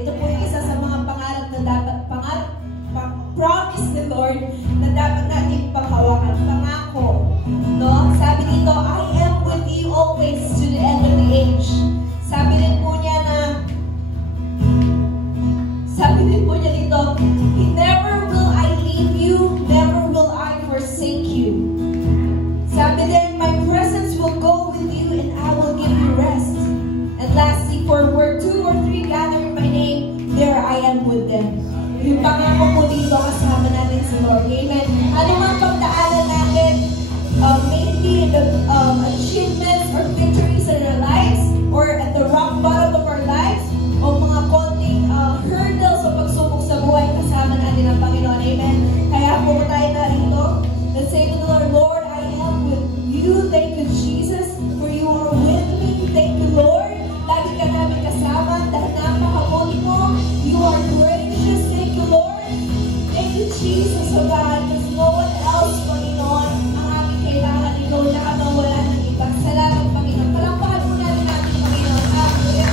Ito po yung isa sa mga pangarap na dapat, promise ni Lord na dapat natin panghawakan. Pangako. No? Sabi dito, I am with you always to the end of the age. Sabi din po niya dito, never will I leave you, never will I forsake you. Sabi din, my presence will go with you and I will give you rest. And lastly, for where 2 or 3 gather in my name, there I am with them. Yung pangako po dito, kasama natin si Lord. Amen. Ano man pagdaanan natin, maybe the achievements or victories in our lives, or at the rock bottom of our lives, o mga konting hurdles o pagsubok sa buhay, kasama natin ang Panginoon. Amen. Kaya po tayo na rito. Let's say to the Lord, Lord, I am with you. Thank you, Jesus, for you are with me. Thank you, Lord. Lagi ka namin kasama dahil napakabuti mo. You are gracious. Thank you, Lord. Thank you, Jesus, O God. There's no one else, Panginoon, ang aming kailangan. Ikaw lamang, wala ng iba. Salamat, Panginoon. Palampahan po natin natin, Panginoon. Hallelujah.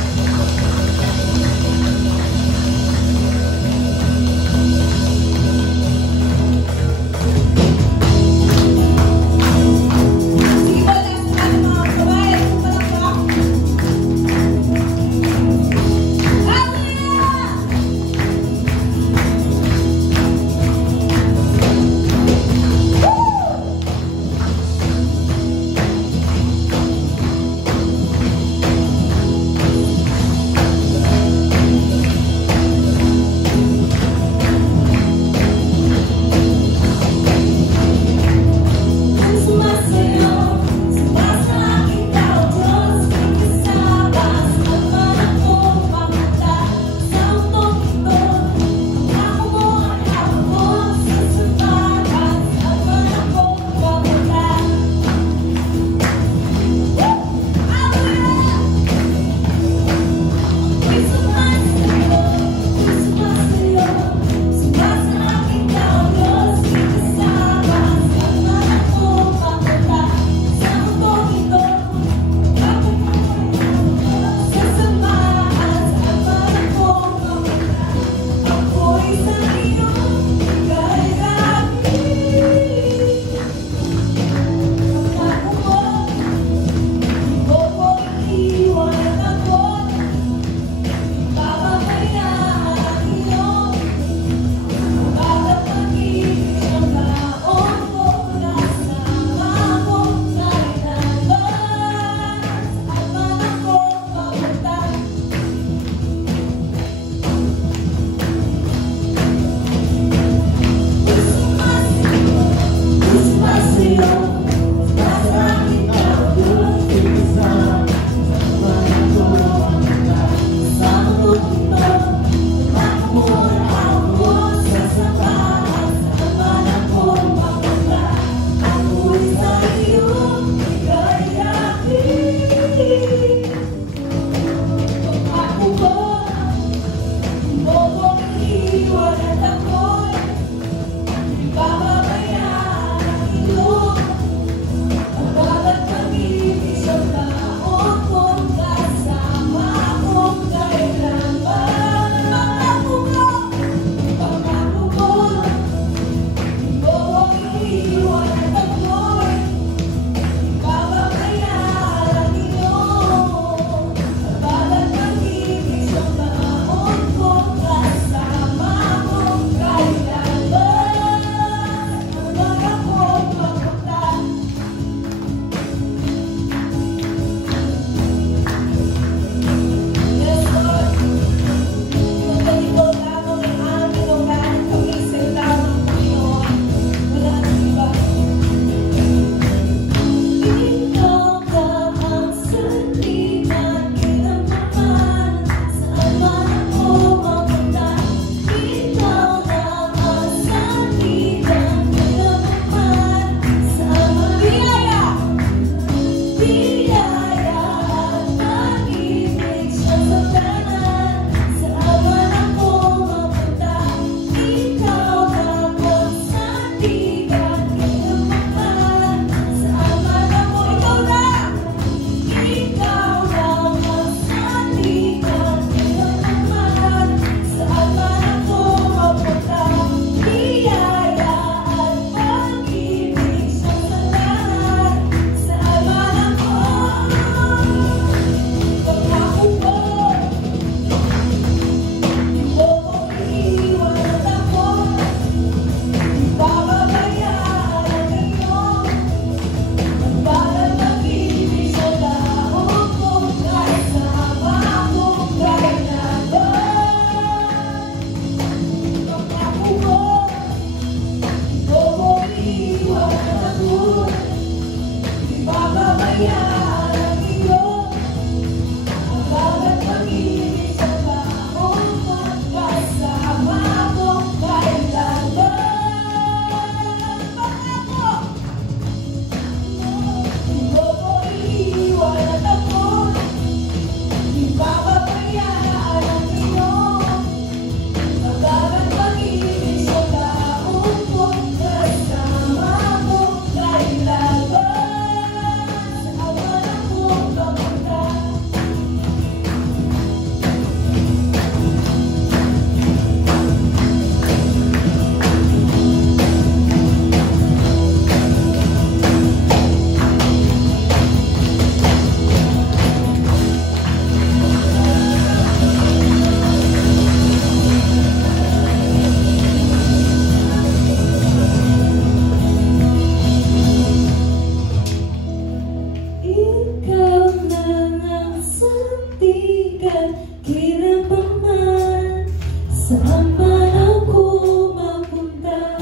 Saan man ako mapunta,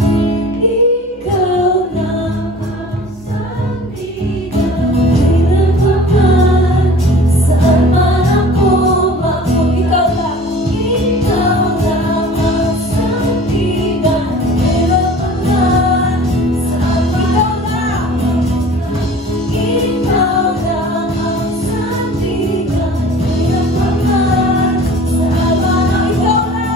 ikaw na ang sandigan. Kailan pa man, saan man ako mapunta, ikaw lang ang sandigan. Kailan pa man, saan man ako mapunta, ikaw lang ang sandigan. Kailan pa man, saan man ikaw lang.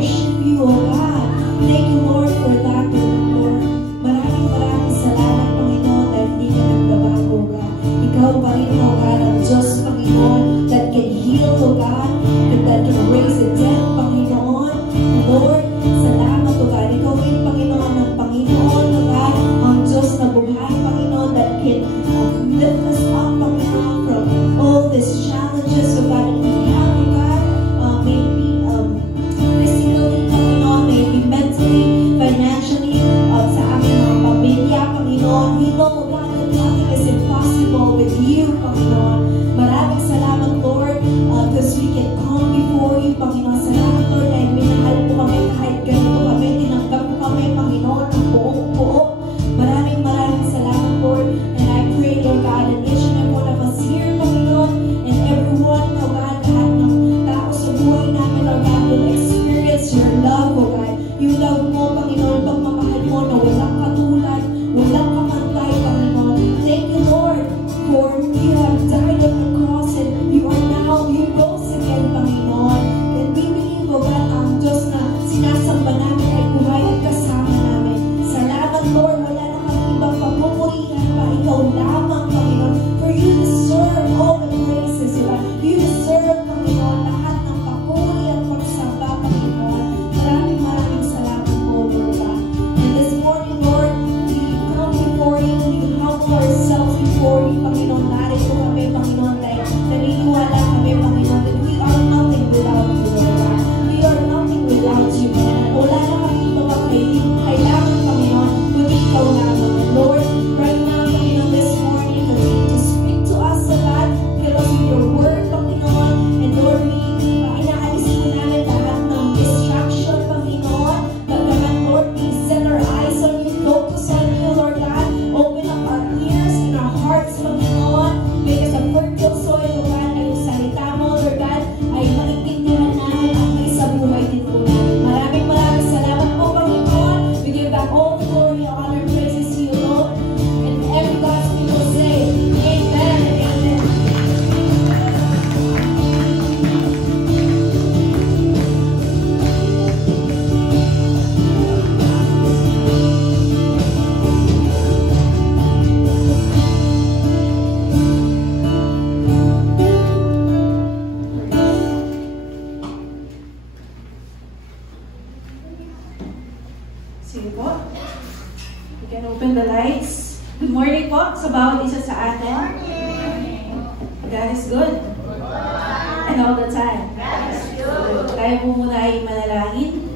worship you, O God. Thank you, Lord, for that, Lord. Maraming salamat, Panginoon, dahil hindi ka nagbabago, O God. Ikaw pa rin, O God, ang Diyos, Panginoon, that can heal, O God, that can raise the dead, Panginoon. Lord, salamat, O God. Ikaw rin, Panginoon, ang Panginoon, O God, ang Diyos na buhay, Panginoon, that can lift us up, Panginoon, from all these challenges, O God, that we have, O God. Maybe physically, Panginoon, maybe mentally, financially, sa aming mga pamilya, Panginoon. We know, O God, that nothing is impossible with you, Panginoon. Maraming salamat, Lord, because we can come before you, Panginoon. Salamat, Lord, dahil minahal po kami kahit ganito kami, tinanggap po kami, Panginoon, ang buong-buo. Maraming salamat, Lord, and I pray, Lord God, that each and every one of us here, Panginoon, and everyone, O God, lahat ng tao sa buhay namin, O God, will experience your love, O God. Yung love mo, Panginoon, pagmamahal mo na walang katulad, walang kamantay, Panginoon. Thank you, Lord, for you have died on the cross and you rose again, Panginoon. And we believe, O God, ang Diyos na sinasamba namin ay buhay at kasama namin. Salamat, Lord, wala na kami ibang papupurihan pa, ikaw lamang, Panginoon. For you deserve all the praises, O God. You deserve, Panginoon, lahat ng papuri at pagsamba, Panginoon. Maraming salamat po, Lord God. And this morning, Lord, we come before you, we humble ourselves before you, Panginoon. Narito kami, Panginoon, dahil naniniwala kami, Panginoon, that we are nothing without you, Lord God. We are nothing without you, Panginoon. Wala na kami mga kailangan, Panginoon, kundi ikaw lamang. And Lord, right now, Panginoon, this morning, continue to speak to us, O God. Fill us with your word, Panginoon. And Lord, inaalis po namin lahat ng distraction, Panginoon. Bagaman, Lord, we set our eyes on you, focus on you, Lord God. Open up our ears and our hearts, Panginoon. Make us a fertile soil, O God, ay yung salita mo, Lord God, ay maintindihan namin at may sa buhay din po namin. Maraming salamat po, Panginoon. We give back all the glory, honor, praises to you, Lord. And every God's people say, Amen and Amen. Sige po. You can open the lights. Good morning po sa bawat isa sa atin. God is good. And all the time. God is good. Tayo po muna ay manalangin.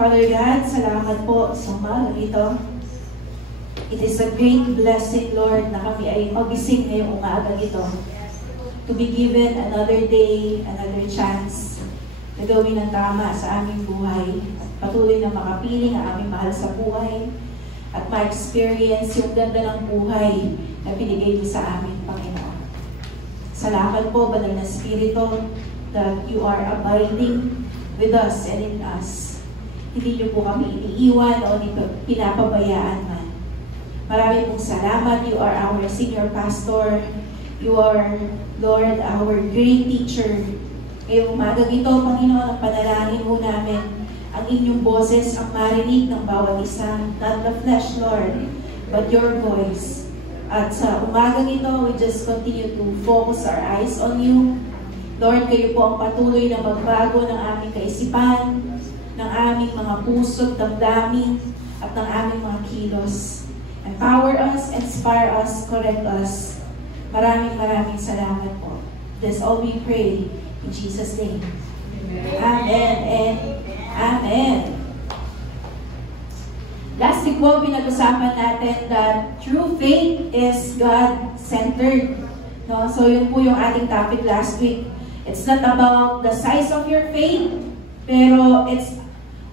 Father God, salamat po sa umaga ito. It is a great blessing, Lord, na kami ay magising ngayong umaga ito. To be given another day, another chance na gawin ang tama sa aming buhay at patuloy na makapiling ang aming mahal sa buhay at ma-experience yung ganda ng buhay na binigay niyo sa amin, Panginoon. Salamat po, Banal na Espiritu, that you are abiding with us and in us. Hindi niyo po kami iniiwan o pinapabayaan man. Marami pong salamat. You are our senior pastor. You are, Lord, our great teacher. Ngayong umagang ito, Panginoon, ang panalangin mo namin, ang inyong boses ang marinig ng bawat isa, not the flesh, Lord, but your voice. At sa umagang ito, we just continue to focus our eyes on you. Lord, kayo po ang patuloy na magbago ng aming kaisipan, ng aming mga puso't damdamin, at ng aming mga kilos. Empower us, inspire us, correct us. Maraming salamat po. This all we pray in Jesus' name. Amen and Amen. Last week po, pinag-usapan natin that true faith is God-centered. No? So yun po yung ating topic last week. It's not about the size of your faith, pero it's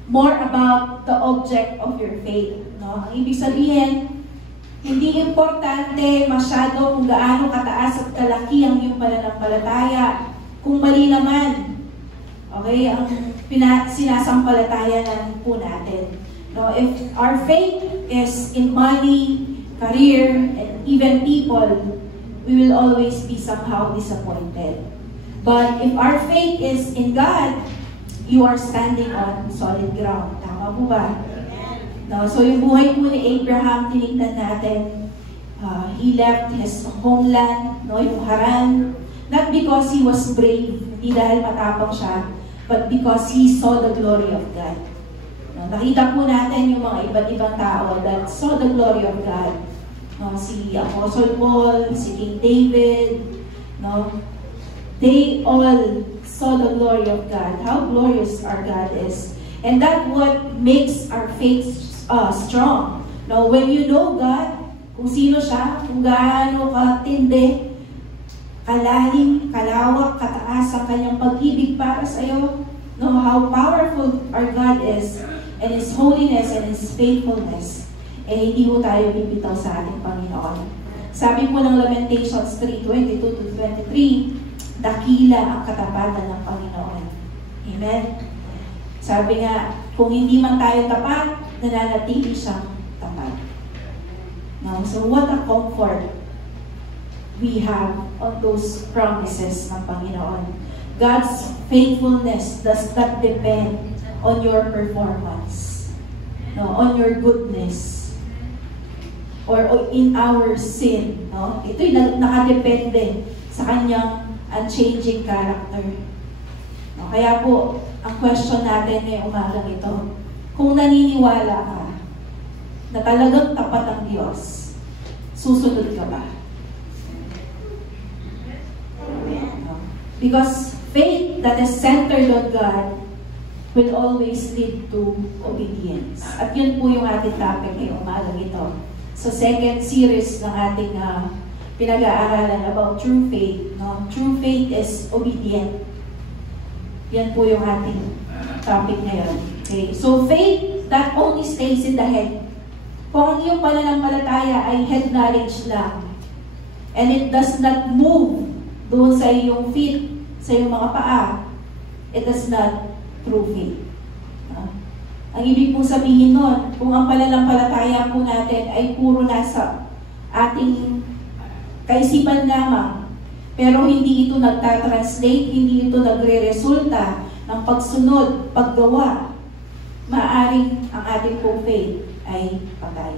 more about the object of your faith. No? Ang ibig sabihin, hindi importante masyado kung gaano kataas at kalaki ang iyong pananampalataya. Kung mali naman, okay, ang sinasampalatayanan po natin. No, if our faith is in money, career, and even people, we will always be somehow disappointed. But if our faith is in God, you are standing on solid ground. Tama po ba? No, so yung buhay po ni Abraham, tinignan natin, he left his homeland, no, yung Haran, not because he was brave, hindi dahil matapang siya, but because he saw the glory of God. No, nakita po natin yung mga iba't ibang tao that saw the glory of God. No, si Apostle Paul, si King David, no, they all saw the glory of God, how glorious our God is. And that what makes our faith strong. Now, when you know God, kung sino siya, kung gaano katindi, kalalim, kalawak, kataas ang kanyang pag-ibig para sa iyo, know how powerful our God is, and His holiness and His faithfulness, eh hindi mo tayo bibitaw sa ating Panginoon. Sabi po ng Lamentations 3:22-23, dakila ang katapatan ng Panginoon. Amen? Sabi nga, kung hindi man tayo tapat, nananatili siyang tapat. Now, so what a comfort we have on those promises ng Panginoon. God's faithfulness does not depend on your performance, no, on your goodness, or in our sin. No? Ito'y nakadepende sa kanyang unchanging character. No? Kaya po, ang question natin ngayong umagang ito, kung naniniwala ka na talagang tapat ang Diyos, susunod ka ba? No? Because faith that is centered on God will always lead to obedience. At yun po yung ating topic ngayong umagang ito. So second series ng ating pinag-aaralan about true faith. No? True faith is obedient. Yan po yung ating topic ngayon. Okay. So faith that only stays in the head. Kung ang iyong pananampalataya ay head knowledge lang, and it does not move doon sa iyong feet, sa iyong mga paa, it is not true faith. Ang ibig pong sabihin nun, kung ang pananampalataya po natin ay puro nasa ating kaisipan lamang, pero hindi ito nagtatranslate, hindi ito nagre-resulta ng pagsunod, paggawa, maaaring ang ating pong faith ay patay.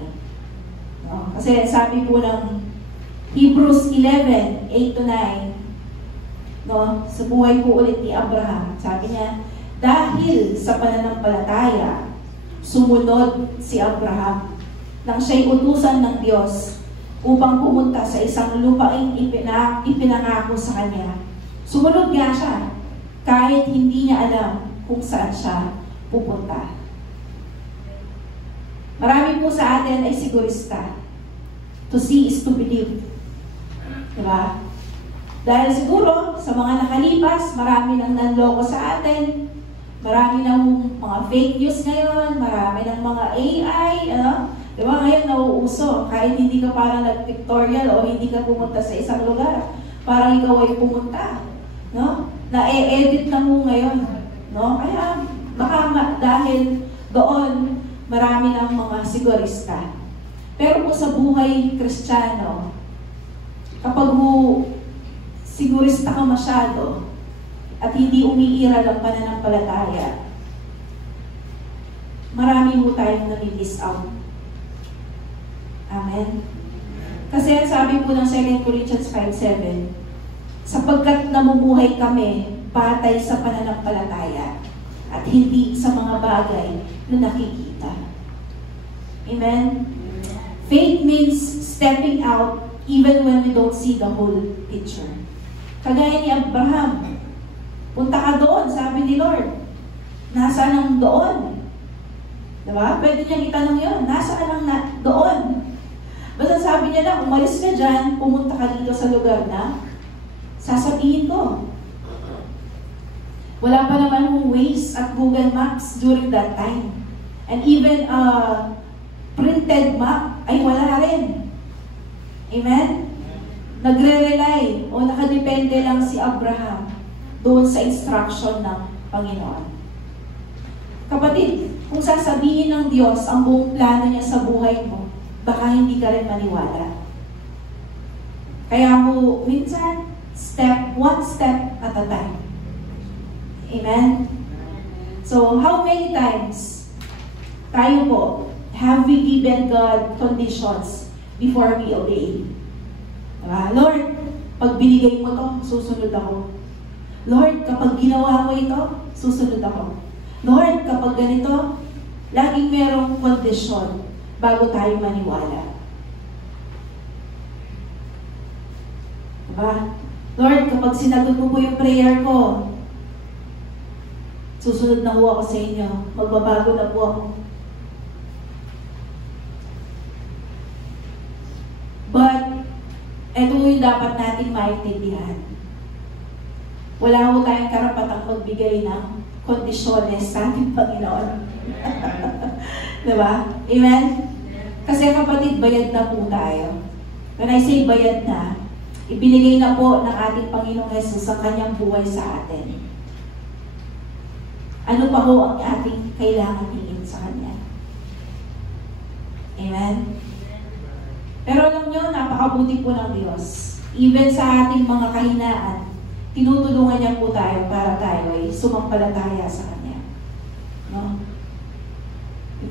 No? Kasi sabi po ng Hebrews 11:8-9, no, sa buhay po ulit ni Abraham, sabi niya, dahil sa pananampalataya, sumunod si Abraham nang siya'y utusan ng Diyos upang pumunta sa isang lupaing ipinangako sa kanya. Sumunod nga siya, kahit hindi niya alam kung saan siya pupunta. Marami po sa atin ay sigurista. To see is to believe. Diba? Dahil siguro, sa mga nakalipas, marami nang nanloko sa atin, marami ng mga fake news ngayon, marami ng mga AI, ano? Diba? Ngayon nauuso, kahit hindi ka parang nag-pictorial o hindi ka pumunta sa isang lugar, parang ikaw ay pumunta. No? Na-edit na mo ngayon. No? Kaya, baka dahil doon, marami ng mga sigurista. Pero kung sa buhay Kristiyano, kapag sigurista ka masyado at hindi umiiral ang pananampalataya, marami mo tayong nami-miss out. Amen? Kasi sabi po ng 2 Corinthians 5:7, sapagkat namumuhay kami batay sa pananampalataya at hindi sa mga bagay na nakikita. Amen? Faith means stepping out even when we don't see the whole picture. Kagaya ni Abraham, punta ka doon, sabi ni Lord. Nasaan ang doon? Diba? Pwede niya itanong yun. Nasaan ang doon? Basta sabi niya lang, umalis ka dyan, pumunta ka dito sa lugar na sasabihin ko. Wala pa naman kong Waze at Google Maps during that time. And even printed map ay wala rin. Amen? Nagre-rely o nakadepende lang si Abraham doon sa instruction ng Panginoon. Kapatid, kung sasabihin ng Diyos ang buong plano niya sa buhay mo, baka hindi ka rin maniwala. Kaya po, minsan, one step at a time. Amen? So, how many times tayo po, have we given God conditions before we obey? Diba? Lord, pag binigay mo to, susunod ako. Lord, kapag ginawa mo ito, susunod ako. Lord, kapag ganito, laging merong kondisyon bago tayo maniwala. Diba? Lord, kapag sinagot mo po yung prayer ko, susunod na po ako sa inyo. Magbabago na po ako. But, ito yung dapat nating maintindihan. Wala po tayong karapatang magbigay ng kondisyones sa ating Panginoon. Diba? Amen? Kasi kapatid, bayad na po tayo. When I say bayad na, ibinigay na po ng ating Panginoong Jesus ang kanyang buhay sa atin. Ano pa ho ang ating kailangan hingin sa Kanya? Amen? Pero alam nyo, napakabuti po ng Diyos. Even sa ating mga kahinaan, tinutulungan niya po tayo para tayo ay sumampalataya sa Kanya. No?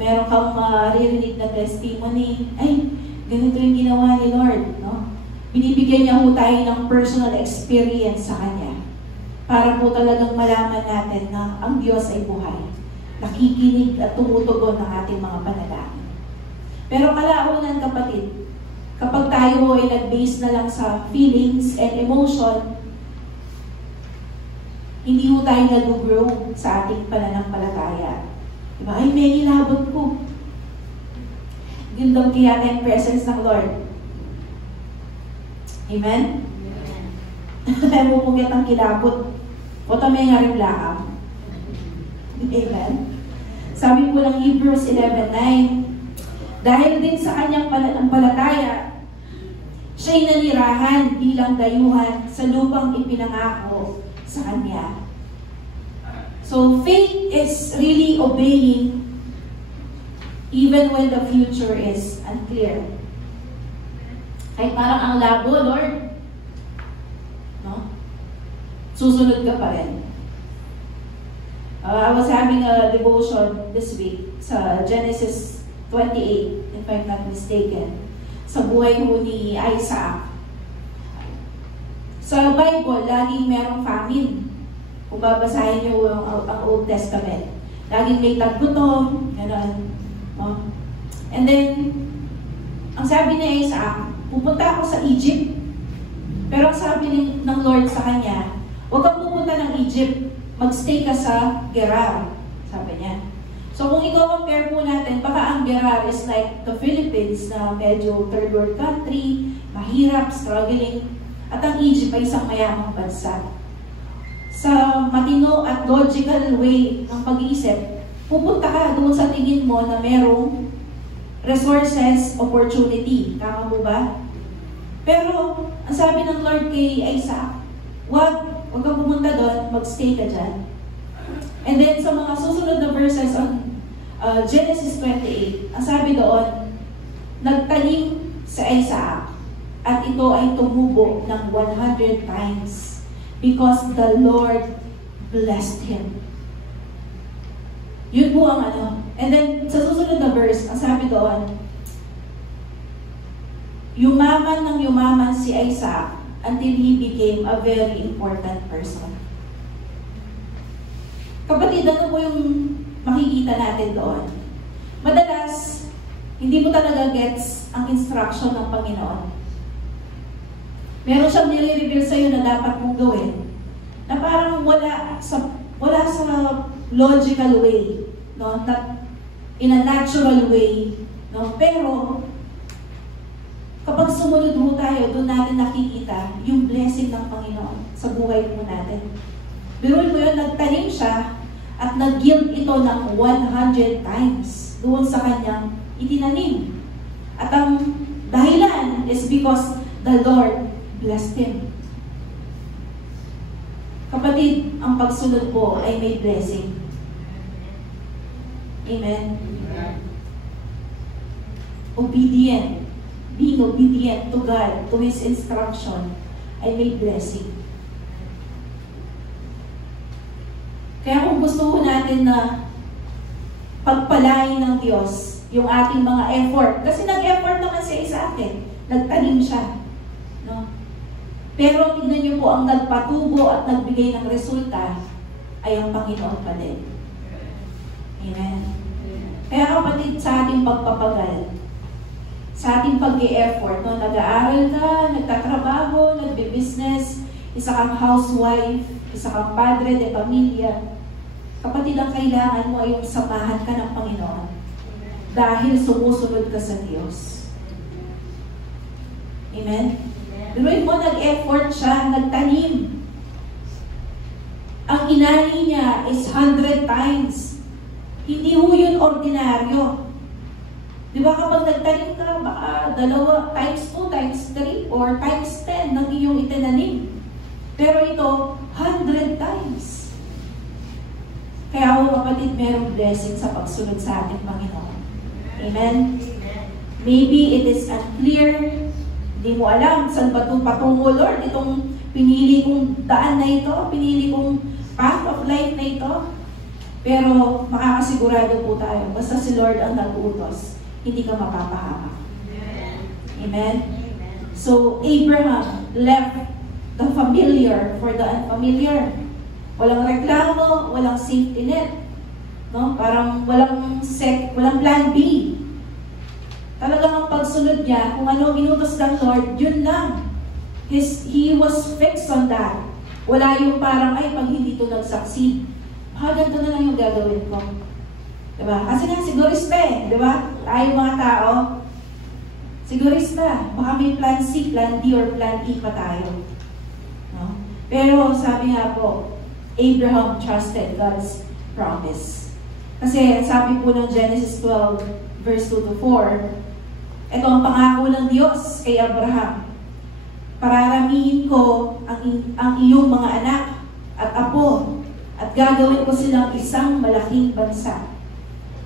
Meron kang maririnig na testimony, ay, ganito yung ginawa ni Lord. No? Binibigyan niya po tayo ng personal experience sa Kanya. Para po talagang malaman natin na ang Diyos ay buhay. Nakikinig at tumutugon ng ating mga panalangin. Pero kalaunan kapatid, kapag tayo ay nag-base na lang sa feelings and emotion, hindi po tayo nag-grow sa ating pananampalataya. Diba? Ay, may inabot ko. Gandang kaya yung presence ng Lord. Amen? Amen. Mupugit ang kilabot. O tamay nga rin lakam. Amen? Sabi po ng Hebrews 11:9, dahil din sa kanyang pananampalataya, siya'y nanirahan bilang dayuhan sa lupang ipinangako sa Kanya. So, faith is really obeying even when the future is unclear. Kahit parang ang labo, Lord, no? Susunod ka pa rin. I was having a devotion this week sa Genesis 28, if I'm not mistaken, sa buhay mo ni Isaac. Sa Bible, laging merong famine. Kung babasahin niyo ang Old Testament, laging may taggutom, gano'n. No? And then, ang sabi ni Isaac, pupunta ako sa Egypt. Pero ang sabi ng Lord sa kanya, huwag kang pupunta ng Egypt, magstay ka sa Gerar, sabi niya. So kung i-compare po natin, baka ang Gerar is like the Philippines na medyo third world country, mahirap, struggling, at ang Egypt ay isang mayamang bansa. Sa matino at logical way ng pag-iisip, pupunta ka doon sa tingin mo na merong resources, opportunity. Tama mo ba? Pero, ang sabi ng Lord kay Isaac, huwag kang pumunta doon, magstay ka dyan. And then, sa mga susunod na verses on Genesis 28, ang sabi doon, nagtanim si Isaac, at ito ay tumubo ng 100 times because the Lord blessed him. Yun po ang ano. And then, sa susunod na verse, ang sabi doon, yumaman ng yumaman si Isaac until he became a very important person. Kapatid, ano po yung makikita natin doon? Madalas, hindi mo talaga gets ang instruction ng Panginoon. Meron siyang nire-reveal sa'yo na dapat mong gawin na parang wala sa logical way, no? Not in a natural way, no? Pero kapag sumunod mo tayo, doon natin nakikita yung blessing ng Panginoon sa buhay mo natin. Biruin mo yun, nagtanim siya at nag-yield ito ng 100 times doon sa kanyang itinanim. At ang dahilan is because the Lord blessed him. Kapatid, ang pagsunod po ay may blessing. Amen? Obedient. being obedient to God, to His instruction, ay may blessing. Kaya kung gusto natin na pagpalain ng Diyos yung ating mga effort, kasi nag-effort naman siya sa atin, nagtanim siya. No? Pero tignan niyo po, ang nagpatubo at nagbigay ng resulta ay ang Panginoon pa din. Amen. Kaya kapatid, sa ating pagpapagal, sa ating pag-i-effort, no? Nag-aaral ka, nagtatrabaho, nagbe-business, isa kang housewife, isa kang padre de pamilya, kapatid, ang kailangan mo ay yung samahan ka ng Panginoon dahil sumusunod ka sa Diyos. Amen? Biruin mo, nag-effort siya, nagtanim. Ang inani niya is 100 times. Hindi ho yun ordinaryo. Di ba kapag nagtanim ka, baka dalawa, times 2, times 3, or times 10 ng iyong itinanim. Pero ito, 100 times. Kaya ho, kapatid, merong blessing sa pagsunod sa ating Panginoon. Amen? Maybe it is unclear. Hindi mo alam saan ba itong patungo, Lord. Itong pinili kong daan na ito, pinili kong path of life na ito. Pero makakasigurado po tayo, basta si Lord ang nag-utos, hindi ka mapapahamak. Amen? So, Abraham left the familiar for the unfamiliar. Walang reklamo, walang safety net. No? Parang walang plan B. Talagang ang pagsunod niya, kung ano inutos ng Lord, yun lang. He was fixed on that. Wala yung parang, ay, pag hindi ito nag-succeed, ganito na lang yung gagawin ko. Diba? Kasi nga, sigurista eh. Diba? Tayo mga tao, sigurista. Baka may plan C, plan D, or plan E pa tayo. No? Pero sabi nga po, Abraham trusted God's promise. Kasi sabi po ng Genesis 12, verse 2 to 4, ito ang pangako ng Diyos kay Abraham. Pararamihin ko ang iyong mga anak at apo at gagawin ko silang isang malaking bansa.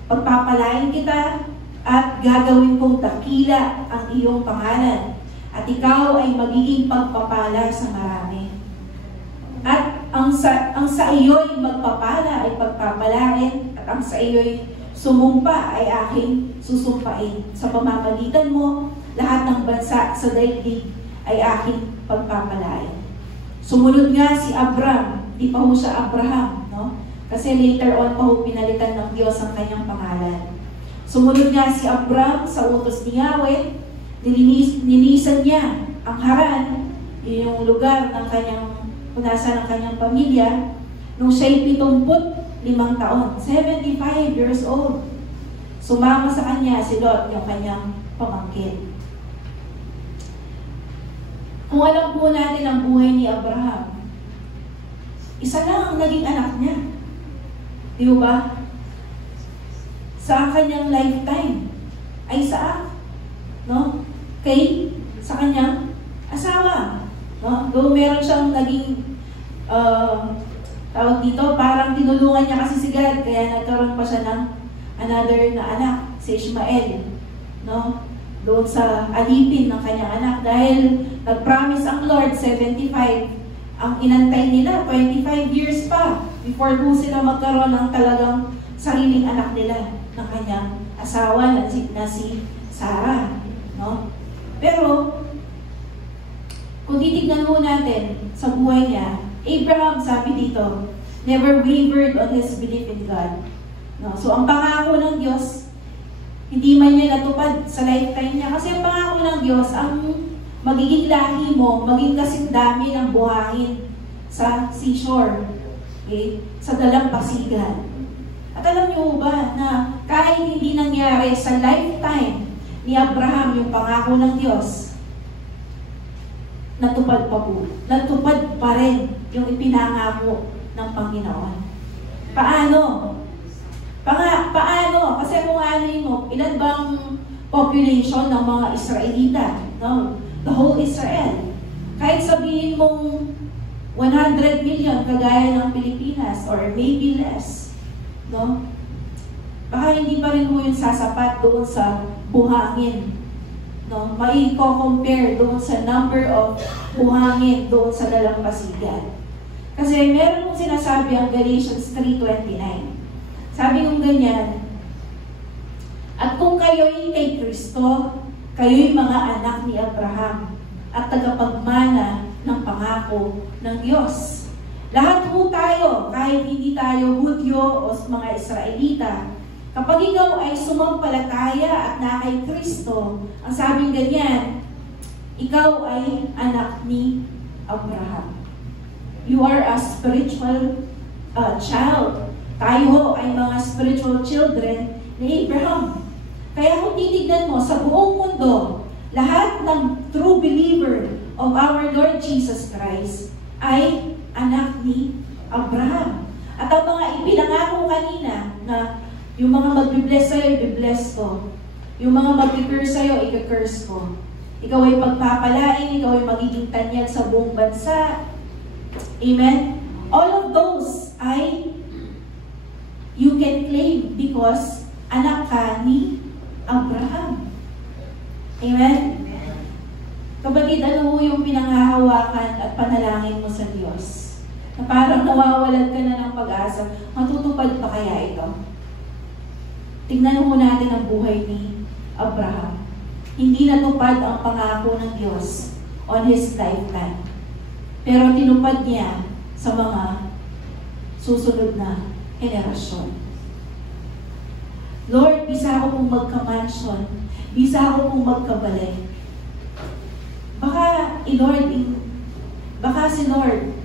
Pagpapalain kita at gagawin kong dakila ang iyong pangalan at ikaw ay magiging pagpapala sa marami. At ang sa iyo'y magpapala ay pagpapalain at ang sa iyo'y sumumpa ay aking susumpain. Sa pamamagitan mo, lahat ng bansa sa daigdig ay aking pagpapalain. Sumunod nga si Abram, di pa ho siya Abraham, no? Kasi later on pa ho pinalitan ng Diyos ang kanyang pangalan. Sumunod nga si Abram sa utos ni Yahweh, nilinisan niya ang Haran, yung lugar ng kanyang punasan ng kanyang pamilya, nung siya'y 75 taon, 75 years old. Sumama sa kanya si Lot, yung kanyang pamangkin. Kung alam po natin ang buhay ni Abraham, isa lang ang naging anak niya. Di ba? Sa kanyang lifetime ay Isaac, no? Sa kanyang asawa, no? Though meron siyang naging tawag dito, parang tinulungan niya kasi si God, kaya nagkaroon pa siya ng another na anak, si Ishmael, no? Doon sa alipin ng kanyang anak, dahil nag-promise ang Lord 75, ang inantay nila 25 years pa before po sila magkaroon ng talagang sariling anak nila ng kanyang asawa na si Sarah, no? Pero kung titignan mo natin sa buhay niya, Abraham, sabi dito, never wavered on his belief in God. No? So, ang pangako ng Diyos, hindi man niya natupad sa lifetime niya. Kasi ang pangako ng Diyos, ang magiging lahi mo, maging kasing dami ng buhangin sa seashore, okay? Sa dalampasigan. At alam niyo ba na kahit hindi nangyari sa lifetime ni Abraham yung pangako ng Diyos, natupad pa po. Natupad pa rin yung ipinangako ng Panginoon. Paano? Paano? Kasi kung ano mo, ilan bang population ng mga Israelita? No? The whole Israel. Kahit sabihin mong 100 million kagaya ng Pilipinas or maybe less, no? Baka hindi pa rin mo yung sasapat doon sa buhangin no, mai-compare doon sa number of buhangin doon sa dalampasigan. Kasi meron mong sinasabi ang Galatians 3:29. Sabi kong ganyan, at kung kayo'y kay Kristo, kayo'y mga anak ni Abraham at tagapagmana ng pangako ng Diyos. Lahat po tayo, kahit hindi tayo Hudyo o mga Israelita, kapag ikaw ay sumampalataya at na kay Kristo, ang sabing ganyan, ikaw ay anak ni Abraham. You are a spiritual child. Tayo ay mga spiritual children ni Abraham. Kaya kung titignan mo sa buong mundo, lahat ng true believer of our Lord Jesus Christ ay anak ni Abraham. At ang mga ipinangako kanina na yung mga magbibless sa'yo, ibibless ko. Yung mga mag-curse sa'yo, i-curse ko. Ikaw ay pagpapalain, ikaw ay magiging tanyag sa buong bansa. Amen? All of those ay you can claim because anak ka ni Abraham. Amen? Kapatid, ano mo yung pinanghahawakan at panalangin mo sa Diyos? Na parang nawawalan ka na ng pag-asa, matutupad pa kaya ito? Tingnan mo natin ang buhay ni Abraham. Hindi natupad ang pangako ng Diyos on his lifetime. Pero tinupad niya sa mga susunod na henerasyon. Lord, bisa ako pong magka-mansion. Bisa ako pong magkabalay. Baka si Lord,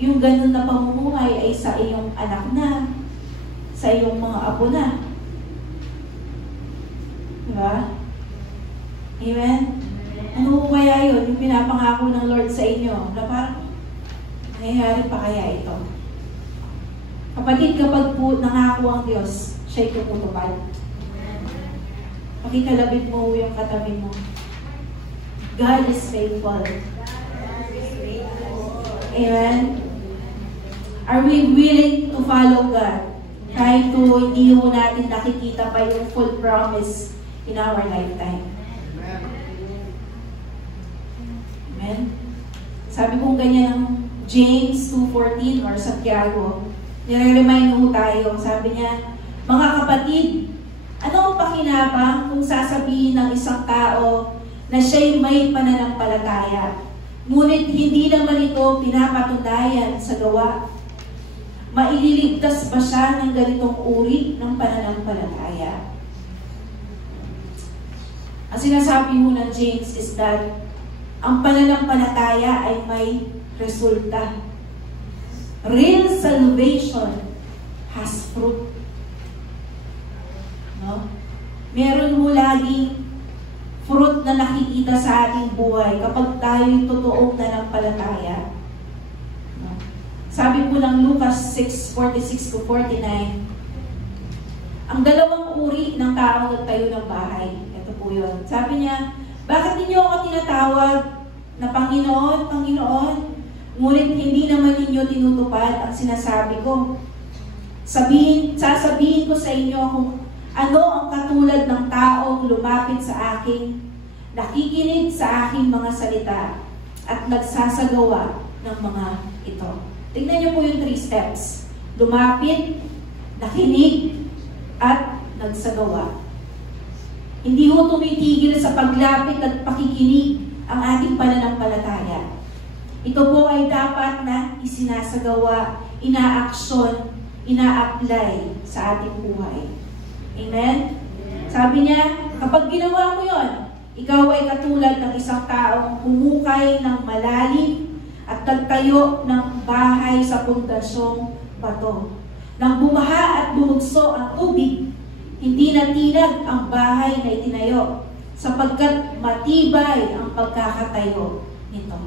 yung ganun na pamumuhay ay sa iyong anak na, sa iyong mga apo na. Diba? Amen? Ano po kaya yun? Yung pinapangako ng Lord sa inyo, na parang, nangyayari pa kaya ito? Kapatid, kapag po nangako ang Diyos, siya'y tutupad. Pakikalabit mo yung katabi mo. God is faithful. Amen? Are we willing to follow God? Kahit to hindi mo natin nakikita pa yung full promise in our lifetime. Amen? Sabi kong ganyan ng James 2:14 or Santiago, nire-remind mo tayo, sabi niya, mga kapatid, ano ang pakinabang kung sasabihin ng isang tao na siya'y may pananampalataya, ngunit hindi naman ito pinapatunayan sa gawa? Maililigtas ba siya ng ganitong uri ng pananampalataya? Ang sinasabi mo ng James is that ang pananampalataya ay may resulta. Real salvation has fruit. No? Meron mo laging fruit na nakikita sa ating buhay kapag tayo'y totoong nanampalataya. No? Sabi po ng Lucas 6:46-49, ang dalawang uri ng taong nagtayo ng bahay. Ito po yun. Sabi niya, bakit ninyo ako tinatawag na Panginoon, Panginoon? Ngunit hindi naman ninyo tinutupad ang sinasabi ko. Sasabihin ko sa inyo kung ano ang katulad ng taong lumapit sa akin, nakikinig sa aking mga salita, at nagsasagawa ng mga ito. Tingnan niyo po yung 3 steps. Lumapit, nakinig, at nagsagawa. Hindi ho tumitigil sa paglapit at pakikinig ang ating pananampalataya. Ito po ay dapat na isinasagawa, inaaksyon, ina-apply sa ating buhay. Amen? Sabi niya, kapag ginawa mo yon, ikaw ay katulad ng isang taong humukay ng malalim at nagtayo ng bahay sa pundasyong bato. Nang bumaha at bumugso ang tubig, hindi natinag ang bahay na itinayo, sapagkat matibay ang pagkakatayo nito.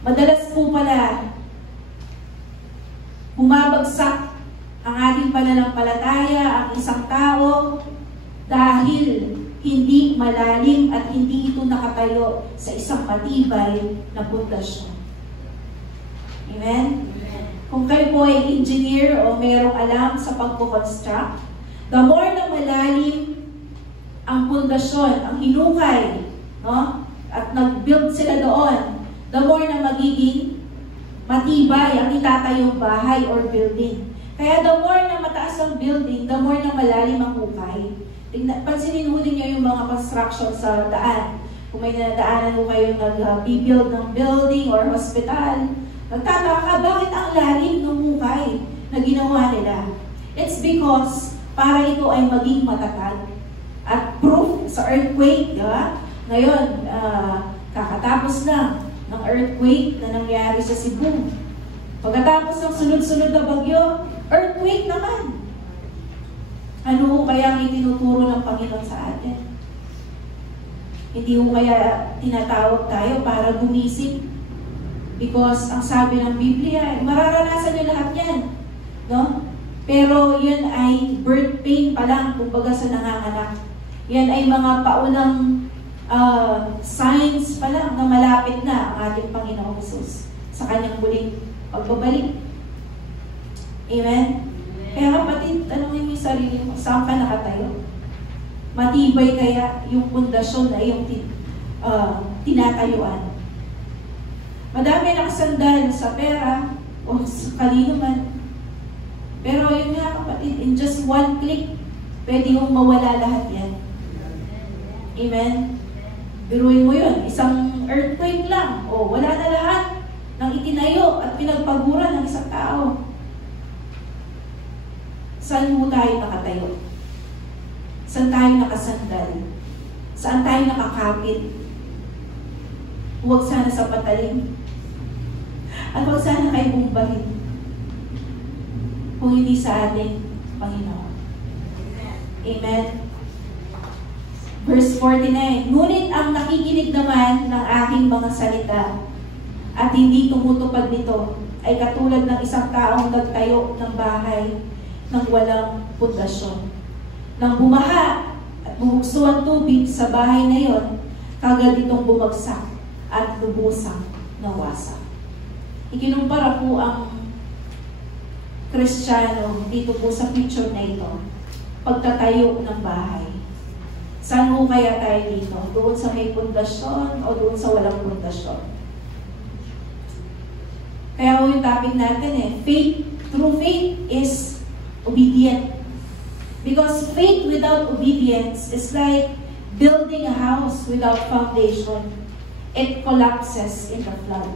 Madalas po pala, bumabagsak ang ating pananampalataya, ang isang tao, dahil hindi malalim at hindi ito nakatayo sa isang matibay na pundasyon. Amen? Kung kayo po ay engineer o mayroong alam sa pagko-construct, the more na malalim ang pundasyon, ang hinukay, no? At nag-build sila doon, the more na magiging matibay ang itatayong bahay or building. Kaya the more na mataas ang building, the more na malalim ang hukay. Pansinin ho niyo yung mga construction sa daan. Kung may nadaanan mo kayong nag-build ng building or hospital, nagtataka ka, bakit ang lalim ng hukay na ginawa nila? It's because para ito ay maging matatag at proof sa earthquake, di ba? Ngayon, kakatapos na ng earthquake na nangyari sa Cebu. Pagkatapos ng sunod-sunod na bagyo, earthquake naman. Ano kaya ang itinuturo ng Panginoon sa atin? Hindi ko kaya tinatawag tayo para gumising. Because ang sabi ng Biblia, mararanasan niyo lahat yan. No? Pero yun ay birth pain pa lang, kumbaga sa nanganganak. Yan ay mga paunang signs pa lang na malapit na ang ating Panginoong Jesus sa kanyang muling pagbabalik. Amen? Kaya kapatid, tanongin mo yung sarili mo, saan ka nakatayo? Matibay kaya yung pundasyon na iyong tinatayuan? Madami nakasandal sa pera o sa kanino man. Pero yun nga kapatid, in just one click, pwede mong mawala lahat yan. Amen? Biruin mo yun, isang earthquake lang, o wala na lahat ng itinayo at pinagpaguran ng isang tao. Saan mo tayo nakatayo? Saan tayo nakasandal? Saan tayo nakakapit? Huwag sana sa patalim. At huwag sana kayo bumbahin. Kung hindi sa ating Panginoon. Amen? Verse 49, ngunit ang nakikinig naman ng aking mga salita at hindi tumutupad nito ay katulad ng isang taong nagtayo ng bahay ng walang pundasyon. Nang bumaha at bumugso ang tubig sa bahay na iyon, kagad itong bumagsak at lubusang nawasak. Ikinumpara po ang Kristiyano dito po sa picture na ito, pagtatayo ng bahay. Saan mo kaya tayo dito? Doon sa may pundasyon o doon sa walang pundasyon? Kaya yung topic natin faith, true faith is obedient. Because faith without obedience is like building a house without foundation. It collapses in the flood.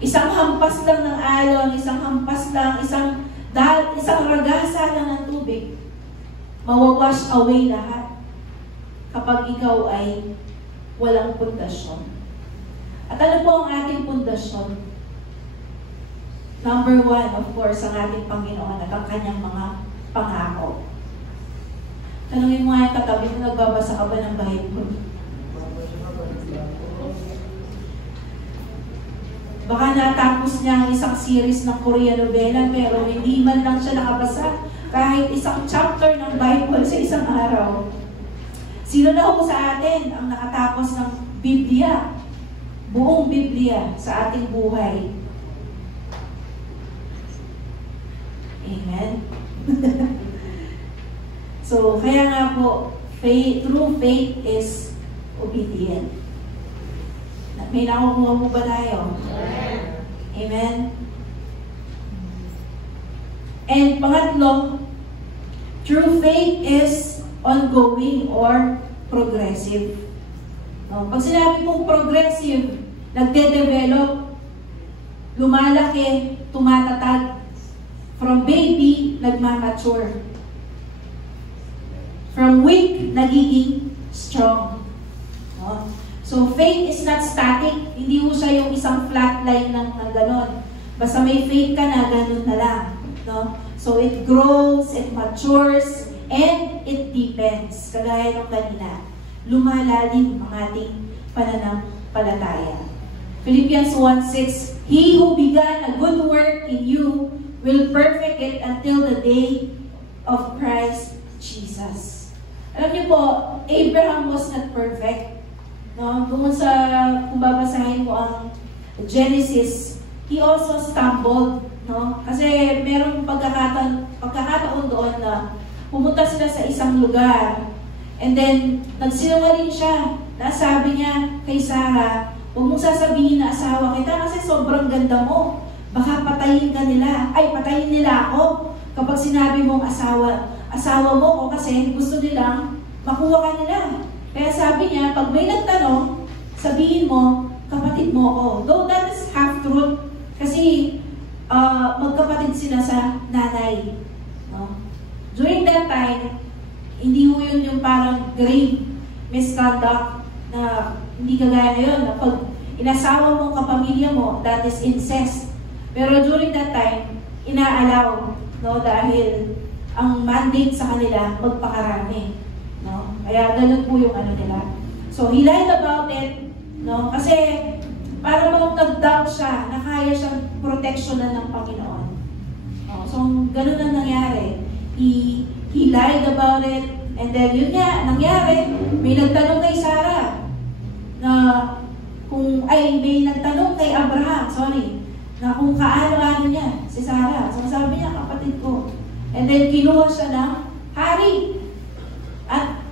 Isang hampas lang ng alon, isang hampas lang, isang ragasa lang ng tubig, mawawash away lahat kapag ikaw ay walang pundasyon. At ano po ang ating pundasyon? Number one, of course, ang ating Panginoon at ang kanyang mga pangako. Tanungin mo nga yung katabi mo, nagbabasa ka ba ng Bible? Baka natapos niya ang isang series ng Korean novela, pero hindi man lang siya nakabasa kahit isang chapter ng Bible sa isang araw. Sino na ho sa atin ang nakatapos ng Biblia? Buong Biblia sa ating buhay. Amen? So, kaya nga po, true faith is obedient. May nakukuha mo ba tayo? Amen? And pangatlo, true faith is ongoing or progressive. Pag sinabi pong progressive, nagde-develop, lumalaki, tumatatag. From baby, nagmamature. From weak, nagiging strong. So, faith is not static. Hindi mo siya yung isang flat line ng ganon. Basta may faith ka na, ganon na lang. No? So, it grows, it matures, and it deepens. Kagaya ng kanina, lumalalim ang ating pananampalataya. Philippians 1:6, He who began a good work in you will perfect it until the day of Christ Jesus. Alam niyo po, Abraham was not perfect. No? Doon sa, kung babasahin mo ang Genesis, he also stumbled. No? Kasi merong pagkakataon doon na pumunta sila sa isang lugar. And then, nagsinungaling siya. Nasabi niya kay Sarah, huwag mong sasabihin na asawa kita kasi sobrang ganda mo. Baka patayin nila ako kapag sinabi mong asawa mo ko kasi gusto nilang makuha ka nila. Kaya sabi niya, pag may nagtanong, sabihin mo, kapatid mo ko. Though that is half truth. Kasi magkapatid sila sa nanay. No? During that time, hindi mo yun yung parang grave misconduct na hindi kagaya na yun. Na pag inasawa mo kapamilya mo, that is incest. Pero during that time, inaalaw, no, dahil ang mandate sa kanila magpakarami, no? Kaya ganun po yung ano nila. So he lied about it, no? Kasi para bang nag-doubt siya na kaya siyang proteksyonan ng Panginoon. No? So ganun ang nangyari. He lied about it, and then yun nga, nangyari, may nagtanong kay Sarah na may nagtanong kay Abraham, na kung kaano-ano niya, si Sarah. So sabi niya, kapatid ko. And then kinuha siya ng hari at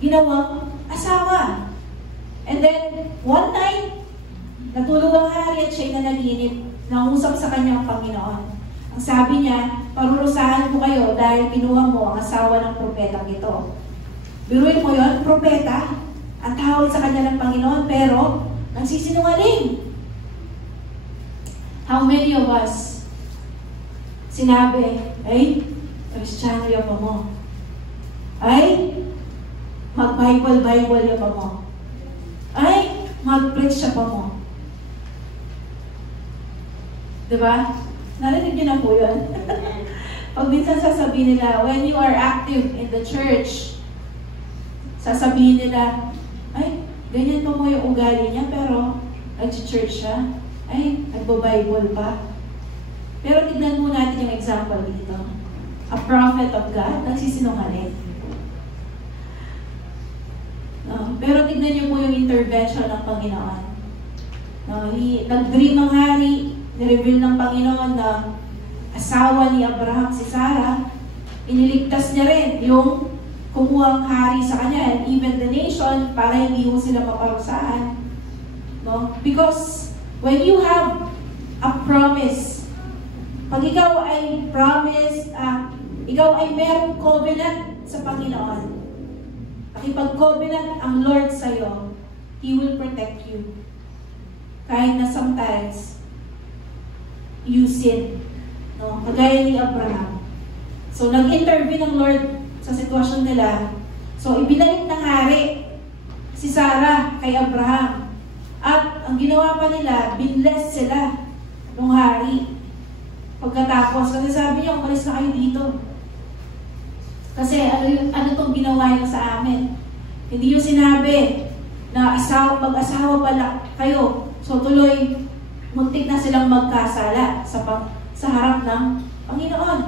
ginawang asawa. And then one night, natulog ang hari at siya'y nanaginip, nangusap sa kanyang Panginoon. Ang sabi niya, parurusahan ko kayo dahil kinuha mo ang asawa ng propetang ito. Biruin mo yon, propeta, ang tawag sa kanya ng Panginoon, pero nagsisinungaling. How many of us sinabi, ay, Kristiyano yung pa mo. Ay, mag-Bible yung pa mo. Ay, mag-preach siya pa mo. Diba? Narinig niyo na po yun? Pag minsan sasabihin nila, when you are active in the church, sasabihin nila, ay, ganyan pa mo yung ugali niya, pero nag-church siya. Ay, nagbo-Bible pa. Pero tignan mo natin yung example dito. A prophet of God, nagsisinungaling. No, pero tignan niyo po yung intervention ng Panginoon. No, nag-dream ang hari, nireveal ng Panginoon na asawa ni Abraham si Sarah, iniligtas niya rin yung kumuha ang hari sa kanya and even the nation para hindi mo sila maparusahan. No? Because when you have a promise, pag ikaw ay promise, ikaw ay merong covenant sa Panginoon. Pakipag-covenant ang Lord sa'yo, He will protect you. Kahit na sometimes, you sin. No? Kagaya ni Abraham. So, nag-intervene ang Lord sa sitwasyon nila. So, ibinalik ng hari si Sarah kay Abraham. At ang ginawa pa nila, binless sila ng hari. Pagkatapos, kasi sabi niya, umalis na kayo dito. Kasi ano itong ginawa niyo sa amin? Hindi yung sinabi na mag-asawa pala kayo. So, tuloy, muntik na silang magkasala sa harap ng Panginoon.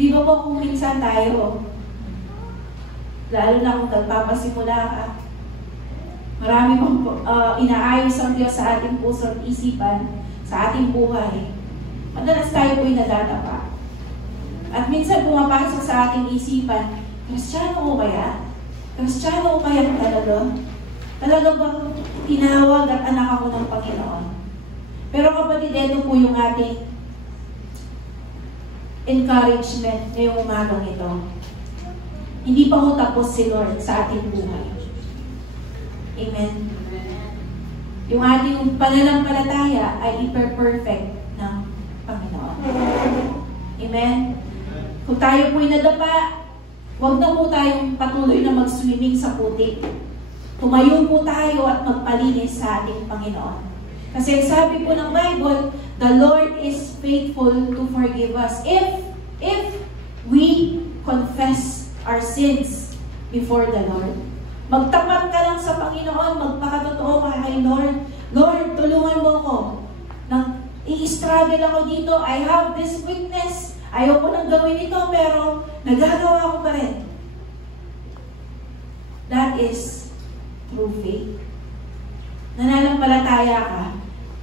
Di ba po kung minsan tayo, lalo na kung nagpapasimula ka, marami pang inaayos ang Diyos sa ating puso at isipan, sa ating buhay. Madalas tayo po'y nadadapa. At minsan pumapasok sa ating isipan, Kristiyano ko kaya? Kristiyano ko kaya talaga? Talaga bang tinawag at anak ako ng Panginoon? Pero kapatid, ito po yung ating encouragement ngayong umagang ito. Hindi pa ho tapos si Lord sa ating buhay. Amen? Yung ating pananampalataya ay iper-perfect ng Panginoon. Amen? Kung tayo po'y nadapa, huwag na po tayong patuloy na mag-swimming sa putik. Tumayo po tayo at magpalinis sa ating Panginoon. Kasi sabi po ng Bible, the Lord is faithful to forgive us if we confess our sins before the Lord. Magtapat ka lang sa Panginoon, magpakatotoo ka kay Lord. Lord, tulungan mo ko. I-struggle ako dito. I have this weakness. Ayaw ko nang gawin ito, pero nagagawa ko pa rin. That is true faith. Nananampalataya ka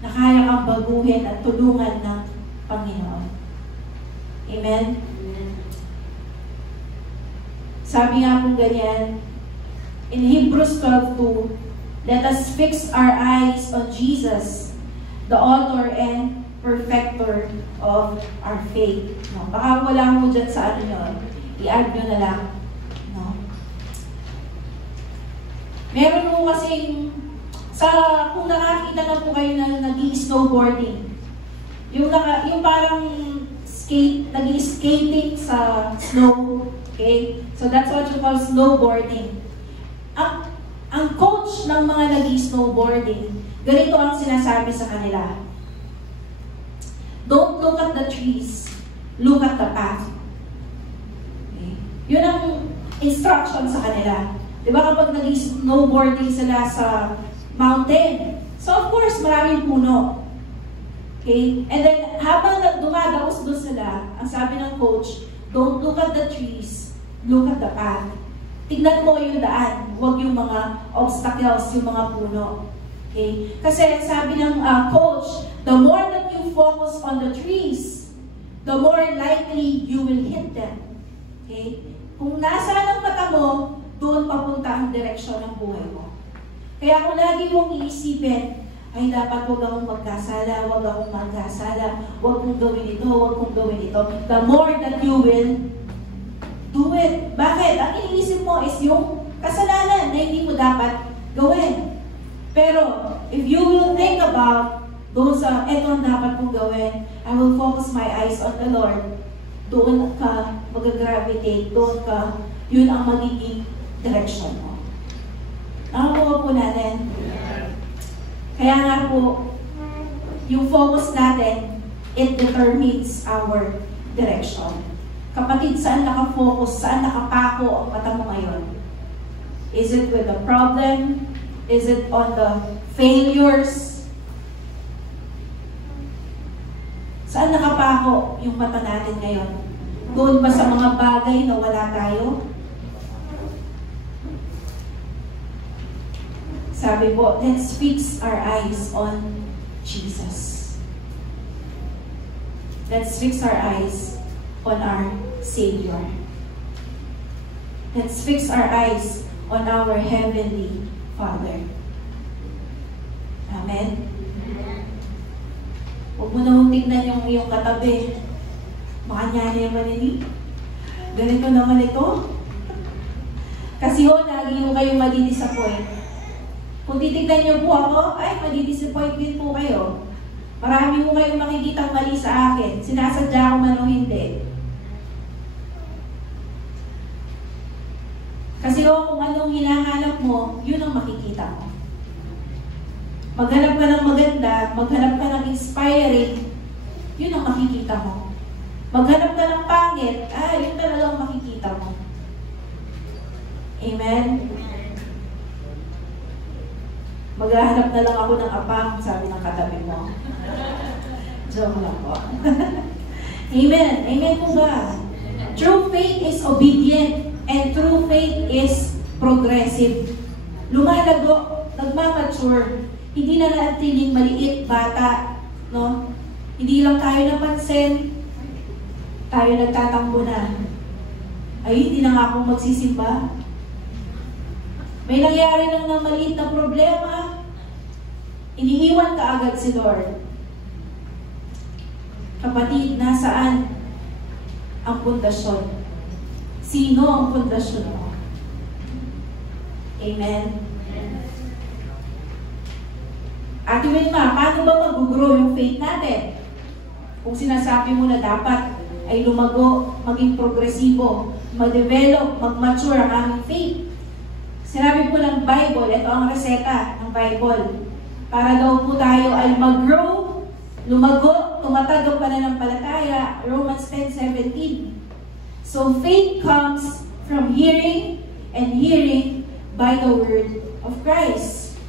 na kaya kang baguhin at tulungan ng Panginoon. Amen? Sabi nga pong ganyan, in Hebrews 12:2, let us fix our eyes on Jesus, the author and perfecter of our faith. No? Baka wala mo dyan sa ano nyo, i-add nyo na lang. No? Meron mo kasing, kung nakakita na po kayo na nag-i-snowboarding, yung parang nag-i-skating sa snow, okay? So that's what you call snowboarding. Ang coach ng mga nag-i-snowboarding, ganito ang sinasabi sa kanila. Don't look at the trees, look at the path. Okay? Yun ang instruction sa kanila. Diba kapag nag-i-snowboarding sila sa mountain, so of course maraming puno. Okay? And then habang dumadaos doon sila, ang sabi ng coach, don't look at the trees, look at the path. Tignan mo yung daan, huwag yung mga obstacles, yung mga puno. Okay? Kasi sabi ng coach, the more that you focus on the trees, the more likely you will hit them. Okay? Kung nasaan ang mata mo, doon papunta ang direksyon ng buhay mo. Kaya kung lagi mong iisipin, ay dapat huwag akong magkasala, huwag akong magkasala, huwag kong gawin ito, huwag kong gawin ito, the more that you will do it. Bakit? Ang iniisip mo is yung kasalanan na hindi mo dapat gawin. Pero, if you will think about those, ito ang dapat mong gawin, I will focus my eyes on the Lord, doon ka mag-gravitate, doon ka, yun ang magiging direction mo. Nakakuha po natin. Kaya nga po, yung focus natin, it determines our direction. Kapatid, saan nakafocus, saan nakapako ang mata mo ngayon? Is it with the problem? Is it on the failures? Saan nakapako yung mata natin ngayon? Doon ba sa mga bagay na wala tayo? Sabi po, let's fix our eyes on Jesus. Let's fix our eyes on our Savior. Let's fix our eyes on our Heavenly Father. Amen? Huwag mo na tignan yung iyong katabi. Baka niya naman ini. Ganito naman ito. Kasi lagi mo kayong madidisappoint. Kung titignan niyo po ako, ay madidisappoint din po kayo. Marami mo kayong makikitang mali sa akin. Sinasadya ko man o hindi. Kasi kung anong hinahanap mo, yun ang makikita mo. Maghanap ka ng maganda, maghanap ka ng inspiring, yun ang makikita mo. Maghanap ka ng pangit, yun talagang makikita mo. Amen? Maghahanap na lang ako ng apang, sabi ng katabi mo. Joke lang po. Amen. Amen po ba? True faith is obedient and true faith is progressive. Lumalago, nagmamature. Hindi na naatiling maliit, bata. No? Hindi lang tayo napansin. Tayo nagtatambo na. Ay, hindi na nga akong magsisimba. May nangyari lang ng maliit na problema, iniiwan ka agad si Lord. Kapatid, nasaan ang pundasyon? Sino ang pundasyon mo? Amen? Ate Wilma, paano ba mag-grow yung faith natin? Kung sinasabi mo na dapat ay lumago, maging progresibo, mag-develop, mag-mature ang aming faith. Sinabi po ng Bible, ito ang reseta ng Bible. Para daw po tayo ay mag-grow, lumago, tumatag ang pananampalataya, Romans 10:17. So faith comes from hearing, and hearing by the word of Christ.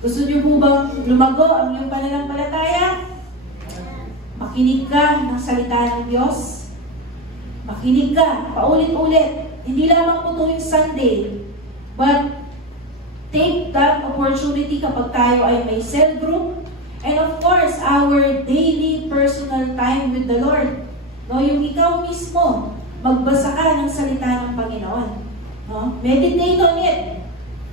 Gusto niyo po bang lumago ang iyong pananampalataya? Makinig ka ng salita ng Diyos. Makinig ka, paulit-ulit. Hindi lamang po tuwing Sunday. But take that opportunity kapag tayo ay may cell group. And of course, our daily personal time with the Lord. No, yung ikaw mismo, magbasa ka ng salita ng Panginoon. No? Meditate on it.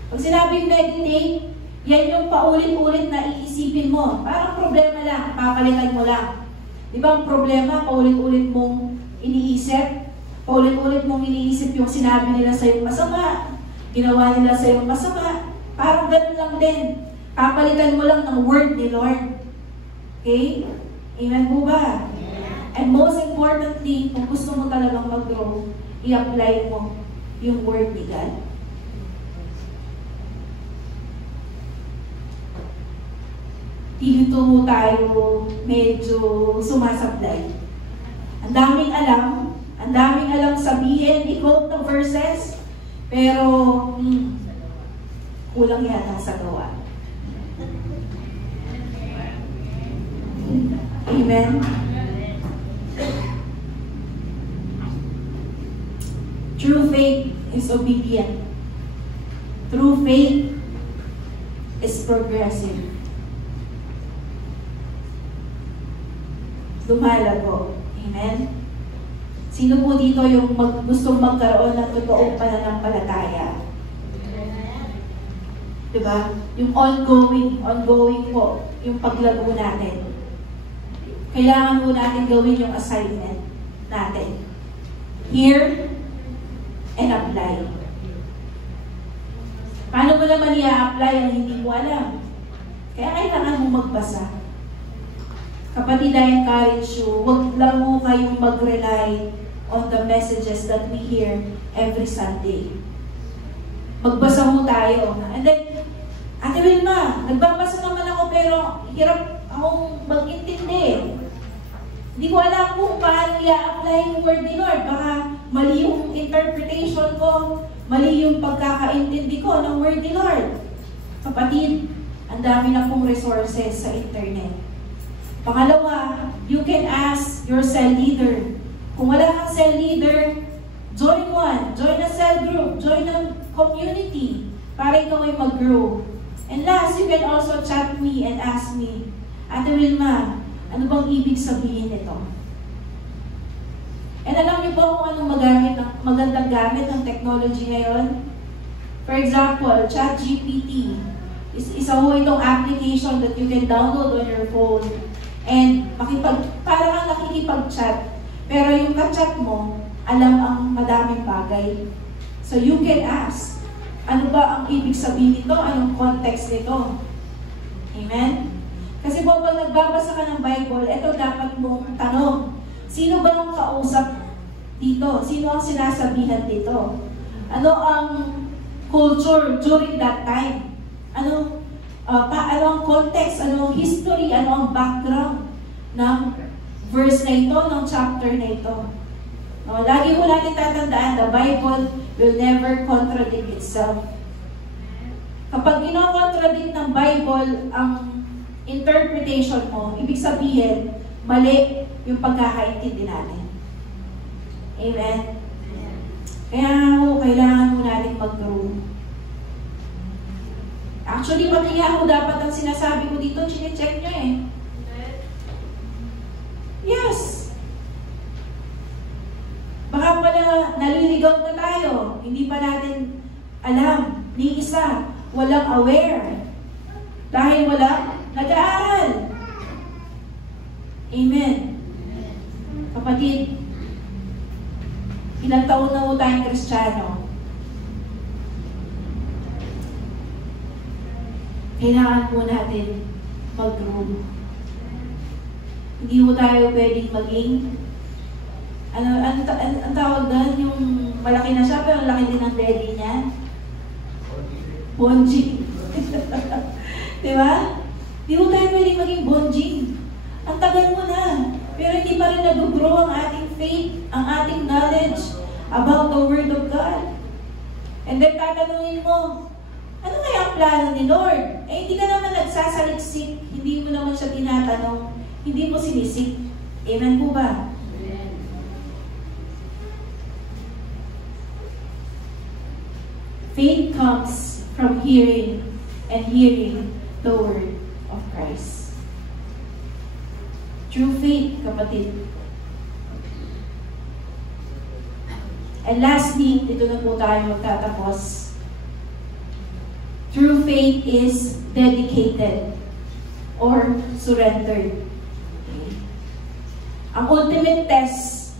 Pag sinabing meditate, yan yung paulit-ulit na iisipin mo. Parang problema lang, papalitan mo lang. Di ba ang problema, paulit-ulit mong iniisip, paulit-ulit mong iniisip yung sinabi nila sa yung masama, ginawa nila sa yung masama, parang ganun lang din. Papalitan mo lang ng word ni Lord. Okay? Amen po ba? And most importantly, kung gusto mo talagang mag-grow, i-apply mo yung word ni God. Dito tayo medyo sumasablay. Ang daming alam sabihin, i-quote ng verses, pero kulang yata sa gawa. Amen? True faith is obedient. True faith is progressive. Lumalago. Amen? Sino po dito yung gustong magkaroon ng totoong pananampalataya? Diba? Yung ongoing po, yung paglago natin. Kailangan po natin gawin yung assignment natin. Hear and apply. Paano mo naman i-apply ang hindi mo alam? Kaya kailangan mo magbasa. Kapatid, I encourage you, huwag lang mo kayong mag-rely on the messages that we hear every Sunday. Magbasa mo tayo. And then, Ate Wilma, nagbabasa naman ako pero hirap akong mag-intindi. Hindi ko alam kung paano i-apply yung word ni Lord. Baka mali yung interpretation ko, mali yung pagkakaintindi ko ng word ni Lord. Kapatid, ang dami na pong resources sa internet. Pangalawa, you can ask your cell leader. Kung wala kang cell leader, join one. Join a cell group. Join a community para ikaw ay mag-grow. And last, you can also chat me and ask me, Ate Wilma, ano bang ibig sabihin nito? And alam niyo po kung anong magandang gamit ng technology ngayon? For example, ChatGPT. Isa ho itong application that you can download on your phone. And para kang nakikipag-chat, pero yung ka-chat mo, alam ang madaming bagay. So you can ask, ano ba ang ibig sabihin nito? Anong context nito? Amen? Kasi po, pag nagbabasa ka ng Bible, ito dapat mong tanong. Sino ba ang kausap dito? Sino ang sinasabihan dito? Ano ang culture during that time? Ano ang context, ano ang history, ano ang background ng verse na ito, ng chapter na ito. No, lagi mo natin tatandaan, the Bible will never contradict itself. Kapag kino-contradict ng Bible ang interpretation mo, ibig sabihin, mali yung pagkakaintindi natin. Amen? Kaya kailangan mo natin mag-grow. Actually, pati ako dapat ang sinasabi ko dito, chine-check nyo eh. Yes. Baka pala naliligaw na tayo. Hindi pa natin alam. Ni isa, walang aware. Dahil walang nag-aaral. Amen. Kapatid, ilang taon na po tayong Kristiyano. Kailangan po natin mag-grow. Hindi mo tayo pwedeng maging ang tawag doon, yung malaki na siya pero laki din ang daddy niya. Bonjing. Diba? Hindi mo tayo pwedeng maging bonjing. Ang tagal mo na. Pero hindi pa rin nag-grow ang ating faith, ang ating knowledge about the Word of God. And then tatanungin mo, ano kaya ang plano ni Lord? Eh, hindi ka naman nagsasaliksik. Hindi mo naman siya tinatanong. Hindi mo sinisik. Amen po ba? Amen. Faith comes from hearing and hearing the Word of Christ. True faith, kapatid. And lastly, dito na po tayo magtatapos. True faith is dedicated or surrendered. Okay. Ang ultimate test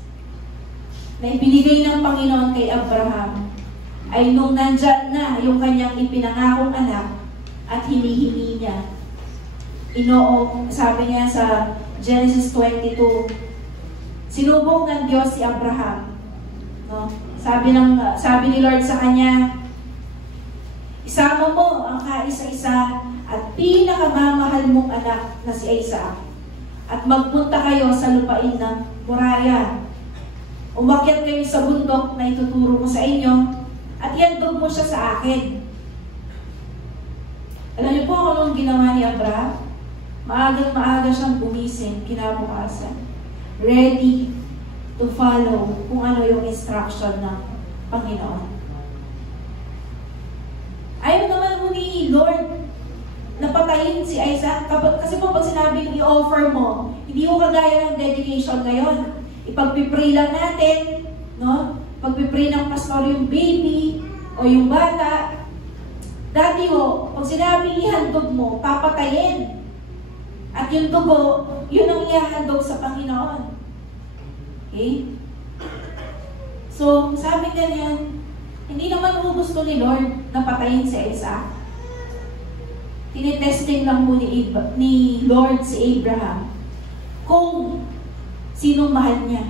na ibinigay ng Panginoon kay Abraham ay nung nandyan na yung kanyang ipinangakong anak at hinihingi niya. Sabi niya sa Genesis 22, sinubok ng Diyos si Abraham. No? Sabi ni Lord sa kanya, isama mo ang kaisa-isa at pinakamamahal mong anak na si Isaac at magpunta kayo sa lupain ng Moriah. Umakyat kayo sa bundok na ituturo ko sa inyo at ihandog mo siya sa akin. Alam niyo po kung anong ginawa ni Abraham? Maagang-maaga siyang gumising kinabukasan. Ready to follow kung ano yung instruction ng Panginoon. Ayaw naman mo ni Lord na patayin si Isaac. Kasi po pag sinabing i-offer mo, hindi mo kagaya ng dedication ngayon. Ipagpipray lang natin, no? Pagpipray ng pastor yung baby o yung bata. Dati ho, pag sinabing ihandog mo, papatayin. At yung dugo, yun ang ihahandog sa Panginoon. Okay? So, sabi ganyan, hindi naman mo gusto ni Lord na patayin si Isaac. Tinitesting lang po ni Lord si Abraham kung sinong mahal niya.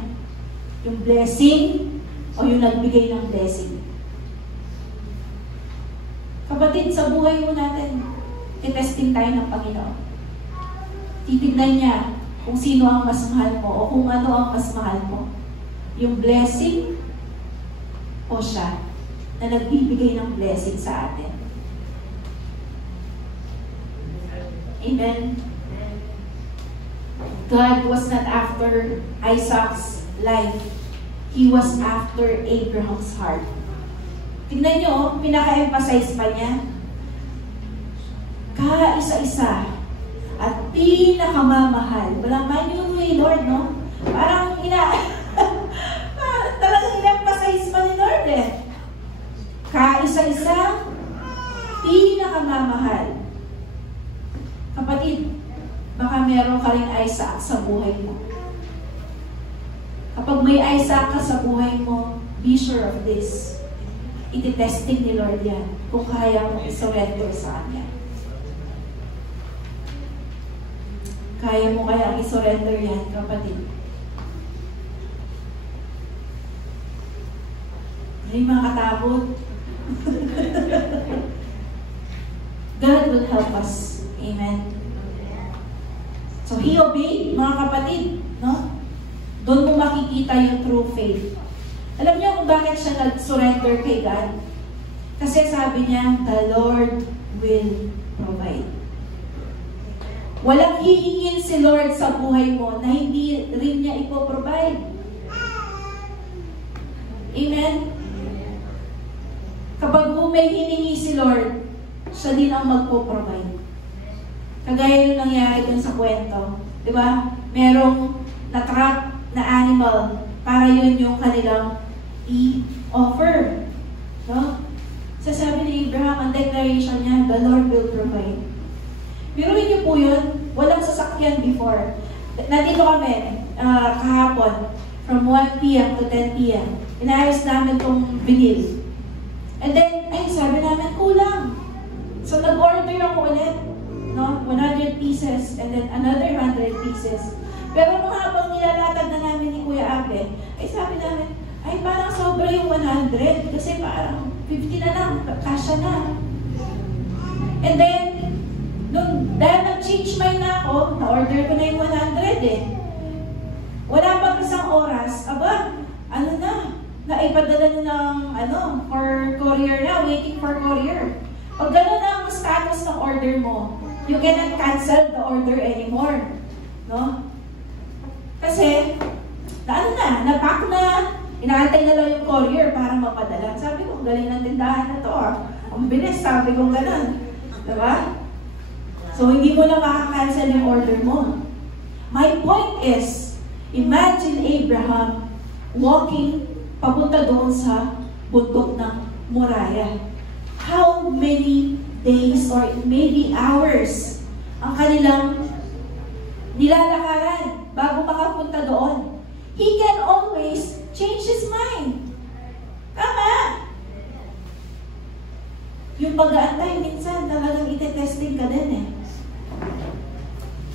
Yung blessing o yung nagbigay ng blessing. Kapatid, sa buhay mo natin, titesting tayo ng Panginoon. Titignan niya kung sino ang mas mahal mo o kung ano ang mas mahal mo. Yung blessing o siya na nagbibigay ng blessing sa atin. Amen. God was not after Isaac's life. He was after Abraham's heart. Tignan nyo, pinaka-emphasize pa niya. Kaisa-isa at pinakamamahal. Walang manual ni Lord, no? Parang talagang in-emphasize pa ni Lord eh. Kaisa-isa, pinakamamahal. Kapatid, baka meron ka rin Isaac sa buhay mo. Kapag may Isaac ka sa buhay mo, be sure of this. Iti-testing ni Lord yan kung kaya mo i-surrender sa Kanya. Kaya mo kaya i-surrender yan, kapatid? Hindi makatakot. God will help us. Amen. So, he obeyed, mga kapatid. No? Doon mo makikita yung true faith. Alam niyo kung bakit siya nag-surrender kay God? Kasi sabi niya, the Lord will provide. Walang hihingin si Lord sa buhay mo na hindi rin niya ipoprovide. Amen? Kapag may hiningi si Lord, siya din ang magpo-provide. Kagaya yung nangyari dun sa kwento. Diba? Merong na-trap na animal para yun yung kanilang i-offer. No? Sasabi ni Abraham, ang declaration niya, the Lord will provide. Biruin niyo po yun, walang sasakyan before. Nandito kami, kahapon, from 1 p.m. to 10 p.m. Inayos namin itong binil. And then, sabi namin, kulang. So, nag-order ako ulit. No? 100 pieces, and then another 100 pieces. Pero nung habang nilalatag na namin ni Kuya Abe, sabi namin, parang sobra yung 100. Kasi parang 50 na lang, kasya na. And then, dahil nag-change mind na ako, na-order ko na yung 100 eh. Wala pang isang oras, naipadala na ng, for courier na, waiting for courier. Pag gano'n ang status ng order mo, you cannot cancel the order anymore. No? Kasi, napack na, inaantay na lang yung courier para mapadala. Sabi ko, galing ng tindahan na to Ang bilis, sabi ko gano'n. Diba? So, hindi mo na makakancel yung order mo. My point is, imagine Abraham walking papunta doon sa bundok ng Moriah. How many days or maybe hours ang kanilang nilalakaran bago makapunta doon? He can always change his mind. Tama! Yung pag-aantay, minsan talagang ite-testing ka din eh.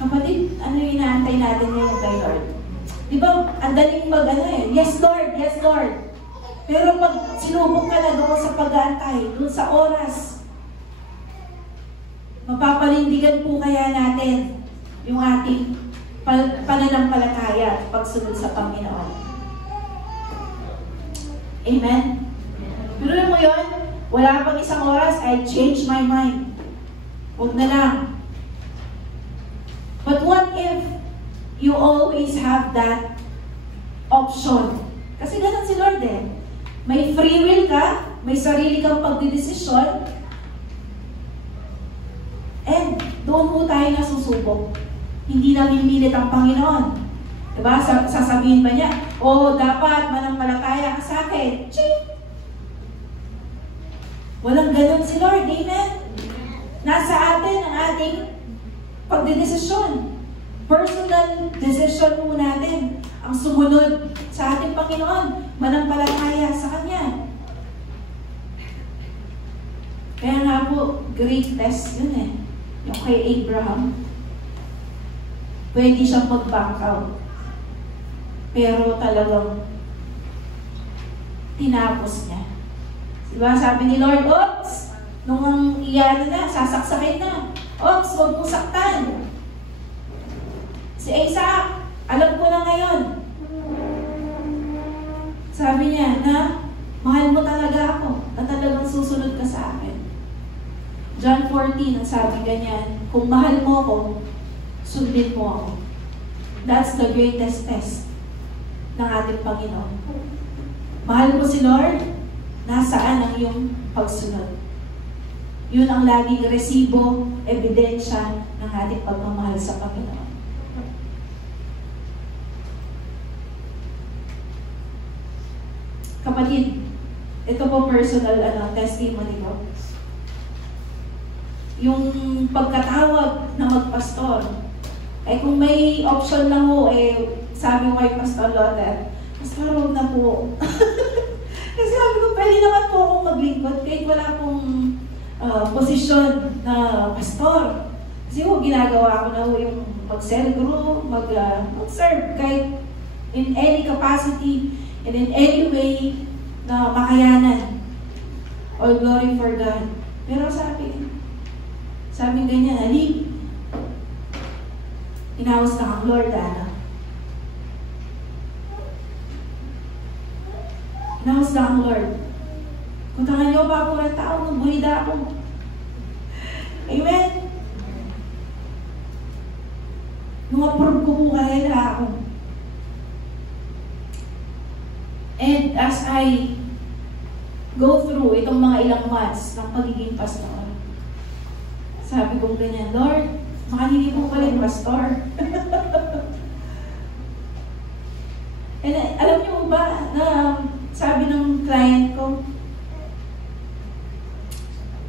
Kapatid, ano yung inaantay natin ngayon kay Lord? Di ba, ang daling yes Lord, yes Lord. Pero pag sinubok ka na doon sa pag-aantay, doon sa oras, mapapalindigan po kaya natin yung ating pananampalataya at pagsunod sa Panginoon. Amen? Pero mo yun, wala pang isang oras, I change my mind. Huwag na lang. But what if you always have that option? Kasi ganun si Lord eh. May free will ka, may sarili kang pagdidesisyon, and doon po tayo nasusubok. Hindi namin milit ang Panginoon. Diba? Sasabihin ba niya, dapat manampalataya ka sa akin. Ching! Walang ganun si Lord, amen? Nasa atin ang ating pagdidesisyon. Personal decision po natin ang sumunod sa ating Panginoon, manampalataya sa Kanya. Kaya nga po, great test yun eh. Yung kay Abraham, pwede siyang mag-back out. Pero talagang tinapos niya. Diba? Sabi ni Lord, oops! Nung iyan na, sasaksakin na. Oops, huwag mong saktan. Si Isaac, alam ko na ngayon. Sabi niya na, mahal mo talaga ako, na talagang susunod ka sa akin. John 14, ang sabi ganyan, kung mahal mo ako, sundin mo ako. That's the greatest test ng ating Panginoon. Mahal mo si Lord, nasaan ang iyong pagsunod? Yun ang laging resibo, ebidensya ng ating pagmamahal sa Panginoon. Kapatid, ito po personal testimony ko. Yung pagkatawag na magpastor, kung may option lang ho, sabi ko kay Pastor Lothar, Pastor, huwag na po. Kasi sabi ko, pwede naman po akong maglingkod kahit wala akong posisyon na pastor. Kasi ginagawa ko na yung mag-cell group, mag-serve kahit in any capacity and in any way na makayanan. All glory for God. Pero sabi ganyan, Ali, inawas na kang Lord, Inawas na kang Lord. Kuntangan niyo pa po ng tao, nung buhida ako. Amen? Nung approve ko po kaya ako. And as I go through itong mga ilang months ng pagiging pastor, sabi ko ganyan, Lord, makanini po pala yung pastor. And alam niyo ba na sabi ng client ko,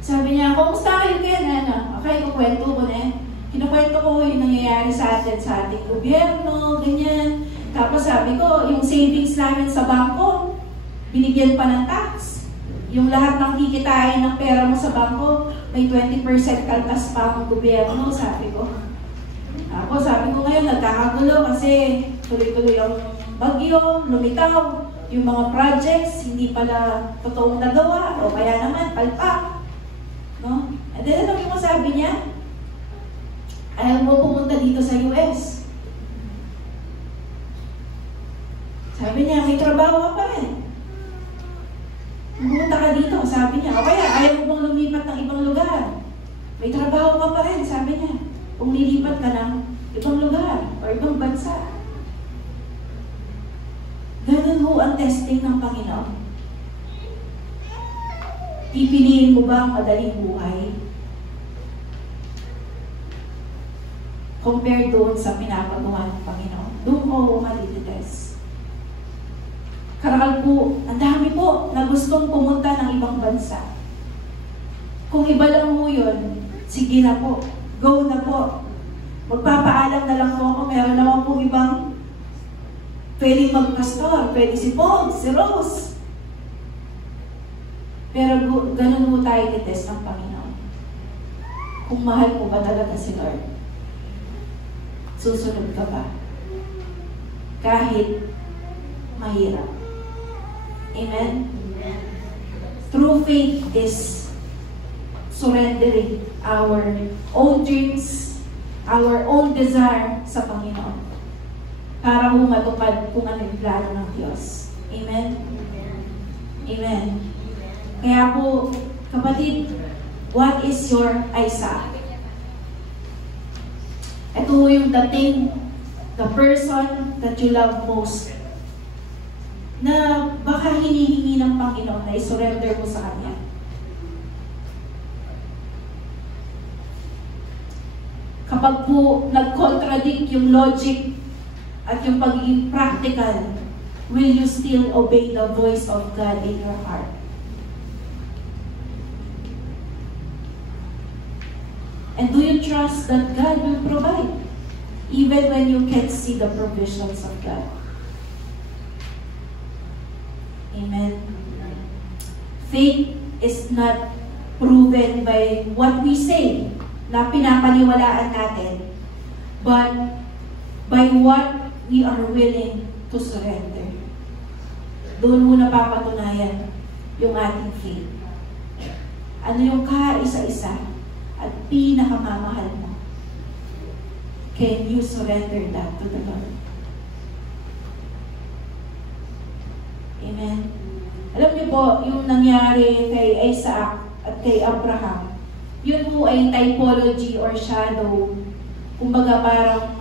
sabi niya, kumusta kayo kaya na? Okay, kukwento ko na. Kinukwento ko yung nangyayari sa ating gobyerno, ganyan. Tapos sabi ko, yung savings namin sa bangko, binigyan pa ng tax. Yung lahat ng kikitain ng pera mo sa bangko, may 20% kaltas pa ang gobyerno, sabi ko. Tapos sabi ko ngayon, nagkakagulo kasi tuloy-tuloy ang bagyo, lumitaw, yung mga projects, hindi pala totoong nagawa, o kaya naman, palpak. No? And then, ano yung sabi niya? Ayaw mo pumunta dito sa US. Sabi niya, may trabaho ka pa rin. Pumunta ka dito, sabi niya. O kaya, ayaw mo bang lumipat ng ibang lugar? May trabaho ka pa rin, sabi niya. Kung nilipat ka ng ibang lugar o ibang bansa. Ganun ho ang testing ng Panginoon. Pipiliin mo ba ang madaling buhay? Compare doon sa pinapagawa ng Panginoon. Doon mo matitest. Karakal po, ang dami po na gustong pumunta ng ibang bansa. Kung iba lang mo yun, sige na po, go na po. Magpapaalam na lang po ako, meron naman po ibang pwedeng magpastor, pwede si Paul, si Rose. Pero ganun mo tayo titest ng Panginoon. Kung mahal mo ba talaga si Lord, susunod ka ba? Kahit mahirap. Amen? True faith is surrendering our own dreams, our own desire sa Panginoon para mo matupad kung ano yung plano ng Diyos. Amen? Amen. Kaya po, kapatid, what is your Isaac? Ito yung dating, the person that you love most, na baka hinihingi ng Panginoon na isurrender mo sa Kanya. Kapag po nag-contradict yung logic at yung pagiging practical, will you still obey the voice of God in your heart? And do you trust that God will provide, even when you can't see the provisions of God? Amen. Faith is not proven by what we say, na pinapaniwalaan natin, but by what we are willing to surrender. Doon mo napapatunayan yung ating faith. Ano yung kaisa-isa at pinakamamahal mo? Can you surrender that to the Lord? Amen. Alam niyo po, yung nangyari kay Isaac at kay Abraham, yun po ay typology or shadow, kumbaga parang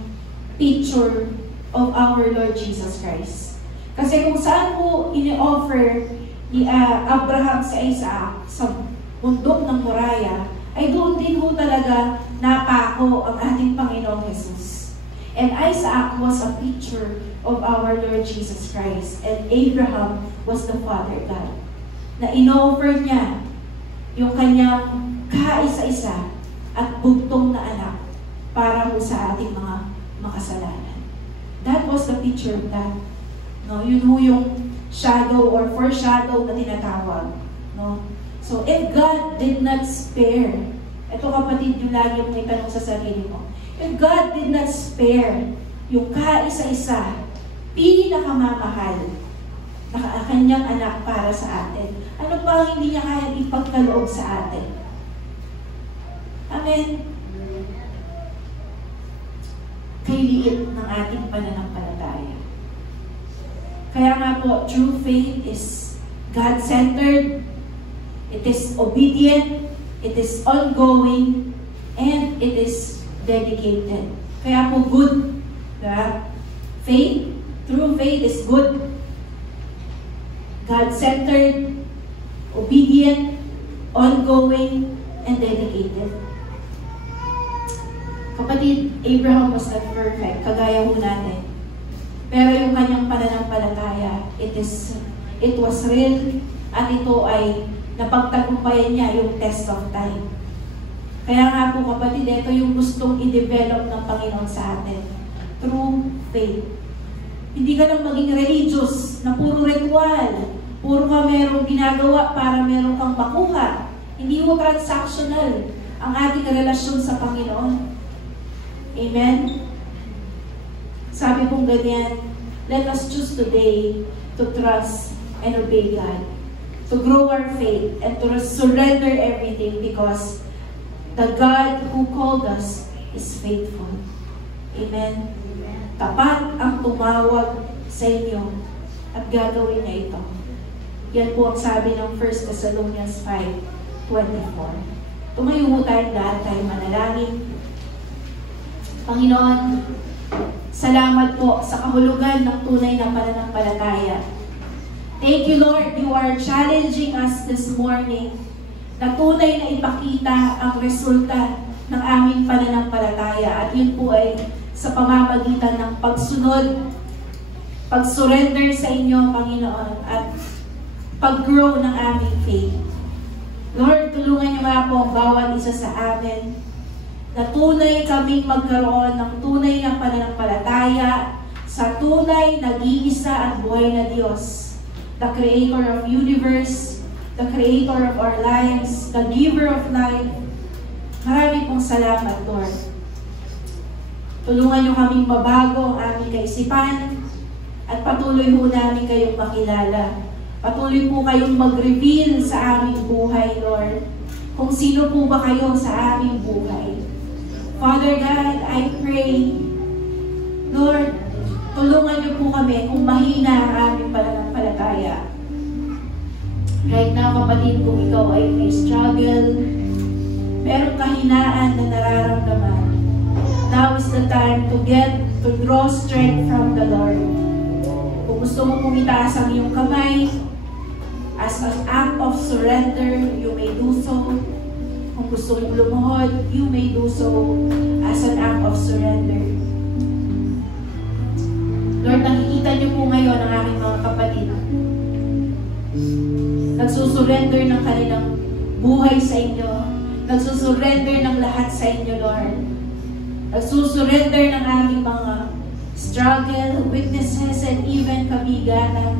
picture of our Lord Jesus Christ. Kasi kung saan po ini-offer ni Abraham sa Isaac sa bundok ng Moriah, ay doon din po talaga napako ang ating Panginoong Jesus. And Isaac was a picture of our Lord Jesus Christ. And Abraham was the Father God. Na in-offer niya yung kanyang kaisa-isa at bugtong na anak para mo sa ating mga makasalanan. That was the picture of that. No, yun ho yung shadow or foreshadow na tinatawag. No? So, if God did not spare, ito kapatid yung lagi mong itanong sa sarili mo, if God did not spare yung kaisa-isa, pinakamamahal na kanyang anak para sa atin, ano pa ang hindi niya kaya ipagkaloob sa atin? Amen. Kay liit ng ating pananampalataya. Kaya nga po, true faith is God-centered, it is obedient, it is ongoing, and it is dedicated. Kaya po good. Diba? Faith, true faith is good. God-centered, obedient, ongoing, and dedicated. Kapatid, Abraham was not perfect, kagaya ho natin. Pero yung kanyang pananampalataya, it was real, at ito ay napagtagumpayan niya yung test of time. Kaya nga po kapatid, ito yung gustong i-develop ng Panginoon sa atin. True faith. Hindi ka lang maging religious, na puro ritual, puro ka merong ginagawa para meron kang makuha. Hindi mo transactional ang ating relasyon sa Panginoon. Amen? Sabi kong ganyan, let us choose today to trust and obey God, to grow our faith, and to surrender everything because the God who called us is faithful. Amen? Tapat ang tumawag sa inyo at gagawin niya ito. Yan po ang sabi ng 1 Thessalonians 5:24. Tumayo mo tayong lahat, tayo manalangin. Panginoon, salamat po sa kahulugan ng tunay na pananampalataya. Thank you, Lord, you are challenging us this morning na tunay na ipakita ang resulta ng aming pananampalataya. At yun po ay sa pamamagitan ng pagsunod pag-surrender sa inyo, Panginoon, at pag-grow ng aming faith. Lord, tulungan niyo nga po ang bawat isa sa amin na tunay kaming magkaroon ng tunay na pananampalataya sa tunay nag-iisa at buhay na Diyos, the Creator of universe, the Creator of our lives, the Giver of life. Marami pong salamat, Lord. Tulungan niyo kaming mabago ang aming kaisipan at patuloy po namin kayong makilala. Patuloy po kayong mag-reveal sa aming buhay, Lord. Kung sino po ba kayo sa aming buhay. Father God, I pray, Lord, tulungan niyo po kami kung mahina ang aming pananampalataya. Right now, kapatid, kung ikaw ay may struggle, merong kahinaan na nararamdaman, now is the time to draw strength from the Lord. Kung gusto mo pong itaas ang iyong kamay, as an act of surrender, you may do so. Kung gusto mong lumuhod, you may do so as an act of surrender. Lord, nakikita niyo po ngayon ang aking mga kapatid. Nagsusurrender ng kanilang buhay sa inyo. Nagsusurrender ng lahat sa inyo, Lord. Nagsusurrender ng aming mga struggle, weaknesses, and even kabigatan.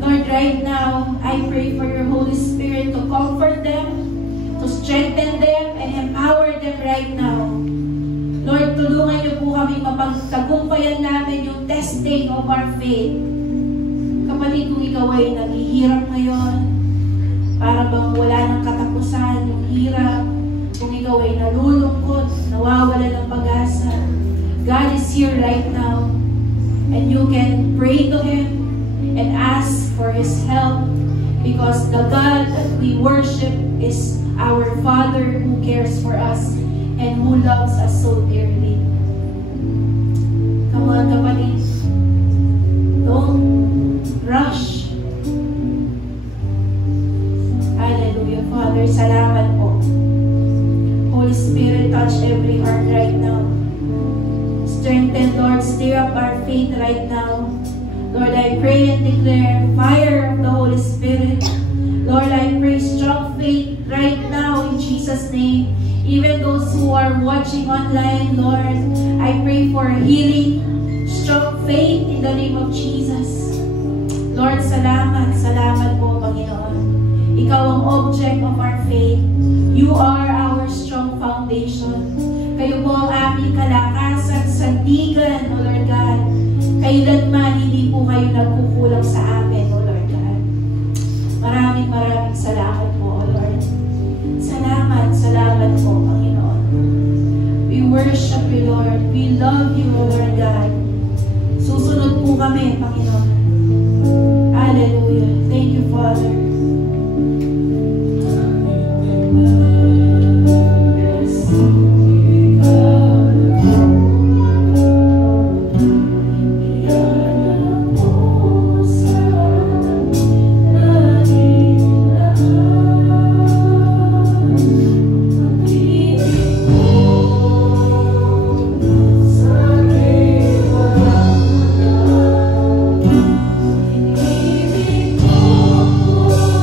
Lord, right now, I pray for your Holy Spirit to comfort them, to strengthen them, and empower them right now. Lord, tulungan niyo po kami mapagtagumpayan namin yung testing of our faith. Kapatid, kung ikaw ay naghihirap ngayon, para bang wala ng katapusan yung hirap, kung ikaw ay nalulungkot, nawawala ng pag-asa, God is here right now, and you can pray to Him and ask for His help, because the God that we worship is our Father who cares for us and who loves us so dearly. Come on, kapatid. Don't rush. Hallelujah, Father. Salamat po. Holy Spirit, touch every heart right now. Strengthen, Lord. Stir up our faith right now. Lord, I pray and declare fire of the Holy Spirit. Lord, I pray strong faith right now in Jesus' name. Even those who are watching online, Lord, I pray for healing, strong faith in the name of Jesus. Lord, salamat, salamat po, Panginoon. Ikaw ang object of our faith. You are our strong foundation. Kayo po ang aming kalakasan, sandigan, O Lord God. Kailanman hindi po kayo nagkukulang sa amin, O Lord God. Maraming salamat po, O Lord. Salamat, salamat po, Panginoon. We worship you, Lord. We love you, O Lord God. Susunod po kami, Panginoon. Hallelujah. Thank you, Father. Oh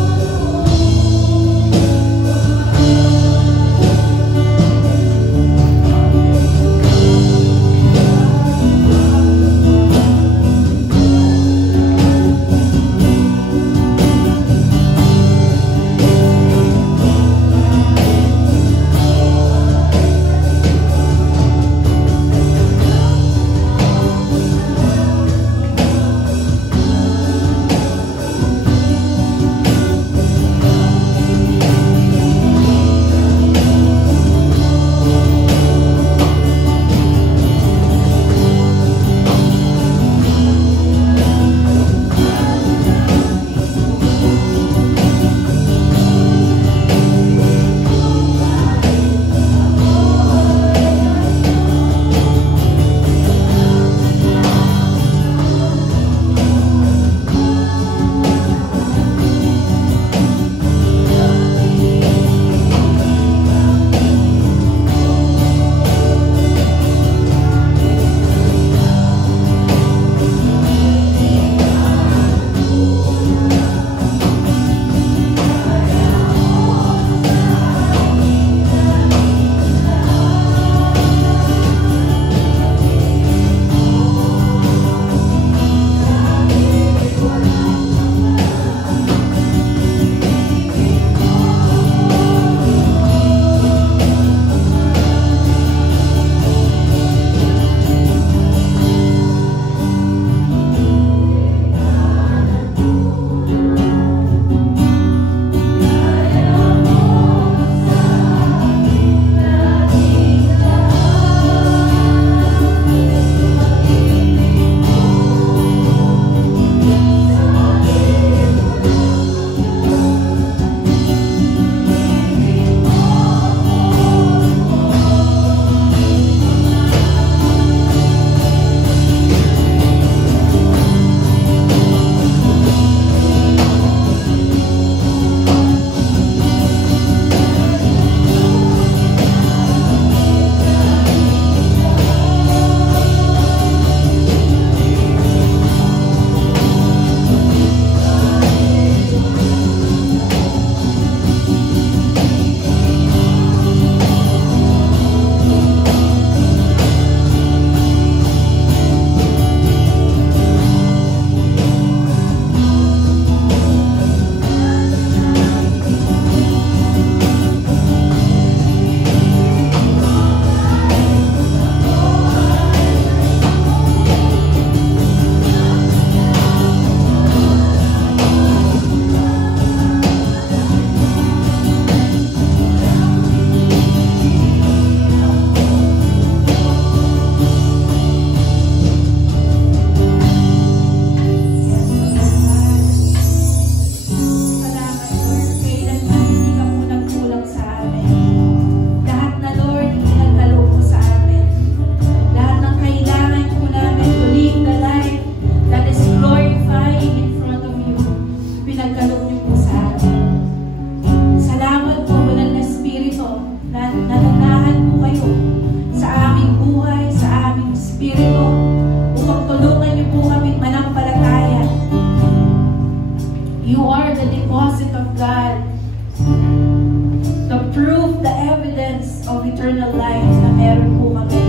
of eternal life na meron po kami.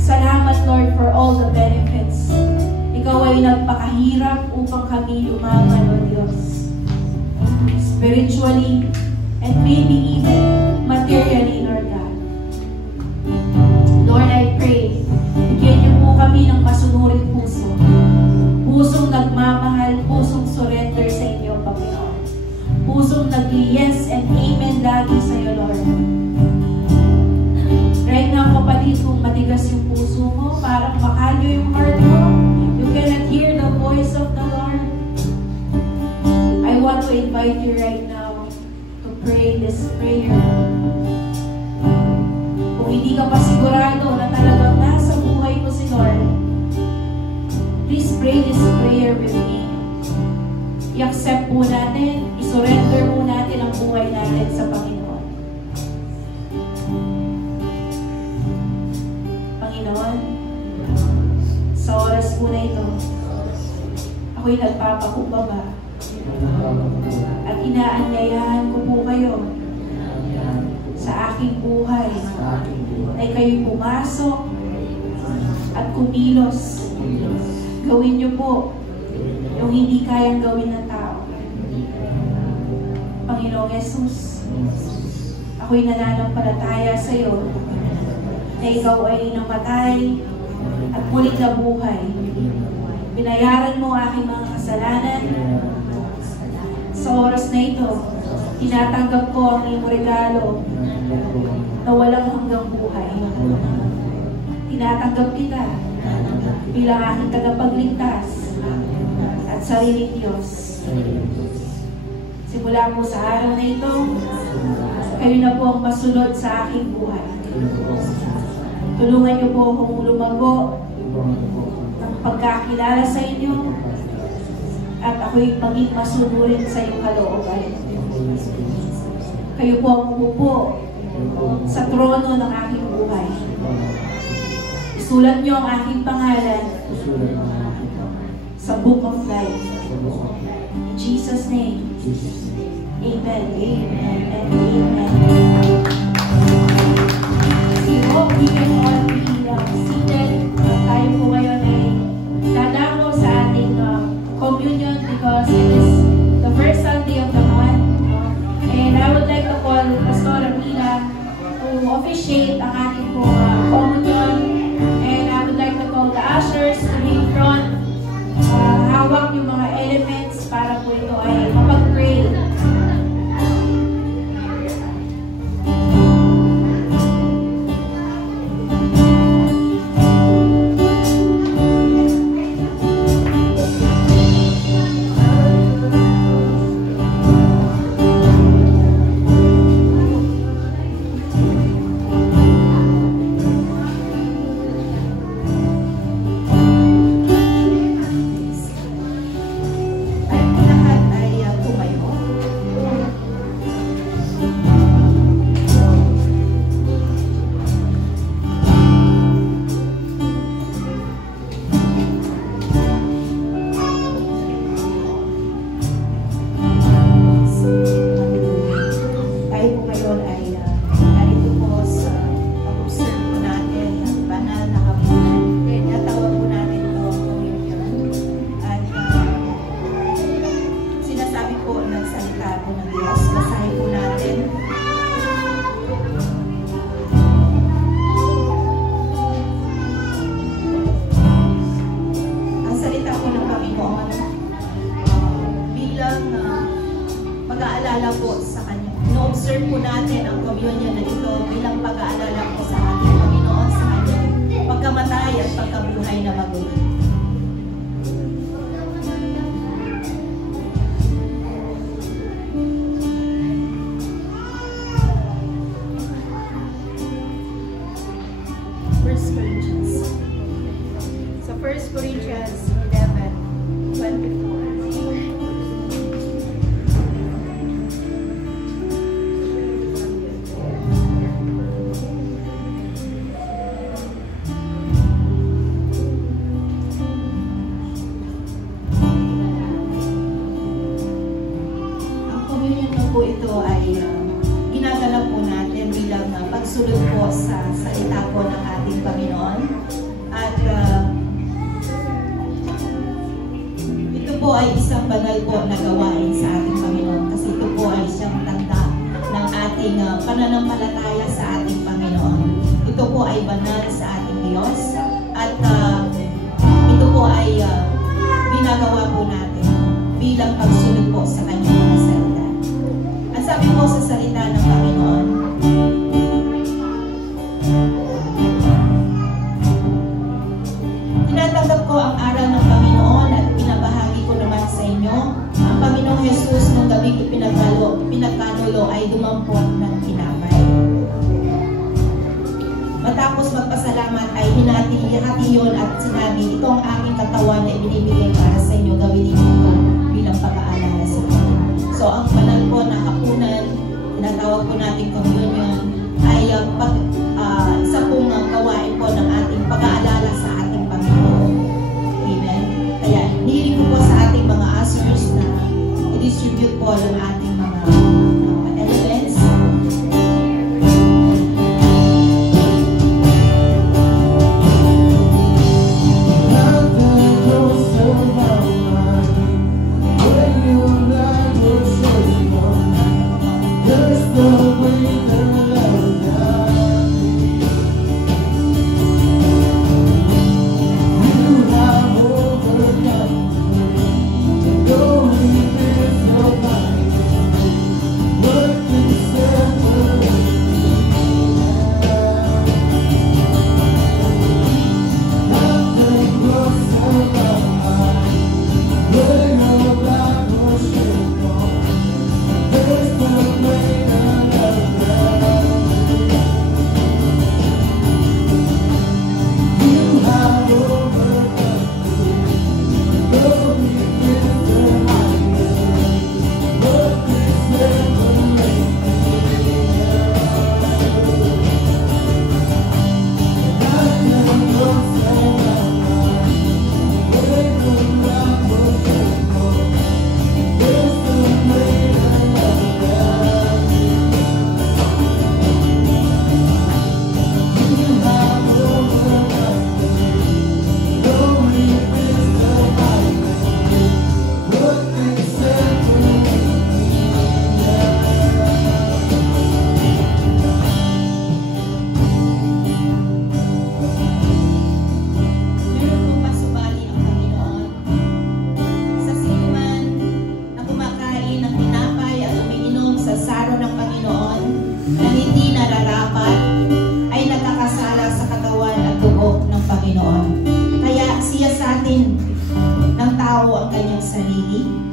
Salamat, Lord, for all the benefits. Ikaw ay nagpakahirap upang kami lumaban, O Diyos. Spiritually, and maybe even materially, Lord God. Lord, I pray, bigyan niyo po kami ng masunuring puso. Pusong nagmamahal, pusong surrender sa inyo, Panginoon. Pusong nag-yes and amen lagi sa iyo, Lord. Right now, kapatid, kung matigas yung puso mo, parang makalyo yung heart mo, you cannot hear the voice of the Lord. I want to invite you right now to pray this prayer. Kung hindi ka pa sigurado na talagang nasa buhay mo si Lord, please pray this prayer with me. I-accept po natin, i-surrender po natin ang buhay natin sa Panginoon. Panginoon, sa oras po na ito, ako'y nagpapakumbaba at inaanyayahan ko po kayo sa aking buhay na kayo'y pumasok at kumilos. Gawin niyo po yung hindi kayang gawin ng tao. Panginoong Jesus, ako'y nananampalataya sa iyo na ikaw ay namatay at muling nabuhay. Binayaran mo aking mga kasalanan. Sa oras na ito, tinatanggap ko ang iyong regalo na walang hanggang buhay. Tinatanggap kita bilang aking tagapagligtas at sariling Diyos. Simula po sa araw na ito, kayo na po ang masunod sa aking buhay. Tulungan niyo po akong lumago ng pagkakilala sa inyo at ako'y maging masunurin sa iyong kalooban. Kayo po ang umupo sa trono ng aking buhay. Isulat niyo ang aking pangalan sa Book of Life. In Jesus' name, amen, amen, and amen. We hope we can all be seated. Tayo po ngayon ay dadako sa ating communion because it is the first Sunday of the month. And I would like to call Pastor Amina to officiate ang ating communion. And I would like to call the ushers to be in front. Hawak yung mga elements para po ito ay mapag-pray. Mag-aalala po sa Kanya. No-observe po natin ang communion na ito bilang pag-aalala po sa ating Panginoon sa Kanya. Pagkamatay at pagkabuhay na maguli. Sa 1 Corinthians 11:24. Ito ay ginaganap po natin bilang magsulot po sa salita po ng ating Panginoon. At ito po ay isang banal po na gawain sa ating Panginoon kasi ito po ay isang tanda ng ating pananampalataya sa ating Panginoon. Ito po ay banal sa ating Diyos at ito po ay ginagawa po natin bilang pagsunod po sa kanyang mga salita. At sabi po sa salita ng Panginoon, tinatanggap ko ang aral ng Panginoon at pinabahagi ko naman sa inyo. Ang Panginoong Jesus nung gabing pinagkanulo ay dumampot ng tinapay. Matapos magpasalamat ay hinati yun at sinabi, ito ang aking katawan na ibinibigay para sa inyo, gawin ninyo ito bilang pag-aalala sa inyo. So ang banal po na hapunan, tinatawag po natin communion, ay isa pong gawain po ng ating pag-aalala sa ating Panginoon. Amen? Kaya nihiling ko po sa ating mga ushers na i-distribute po ng ating mga elements.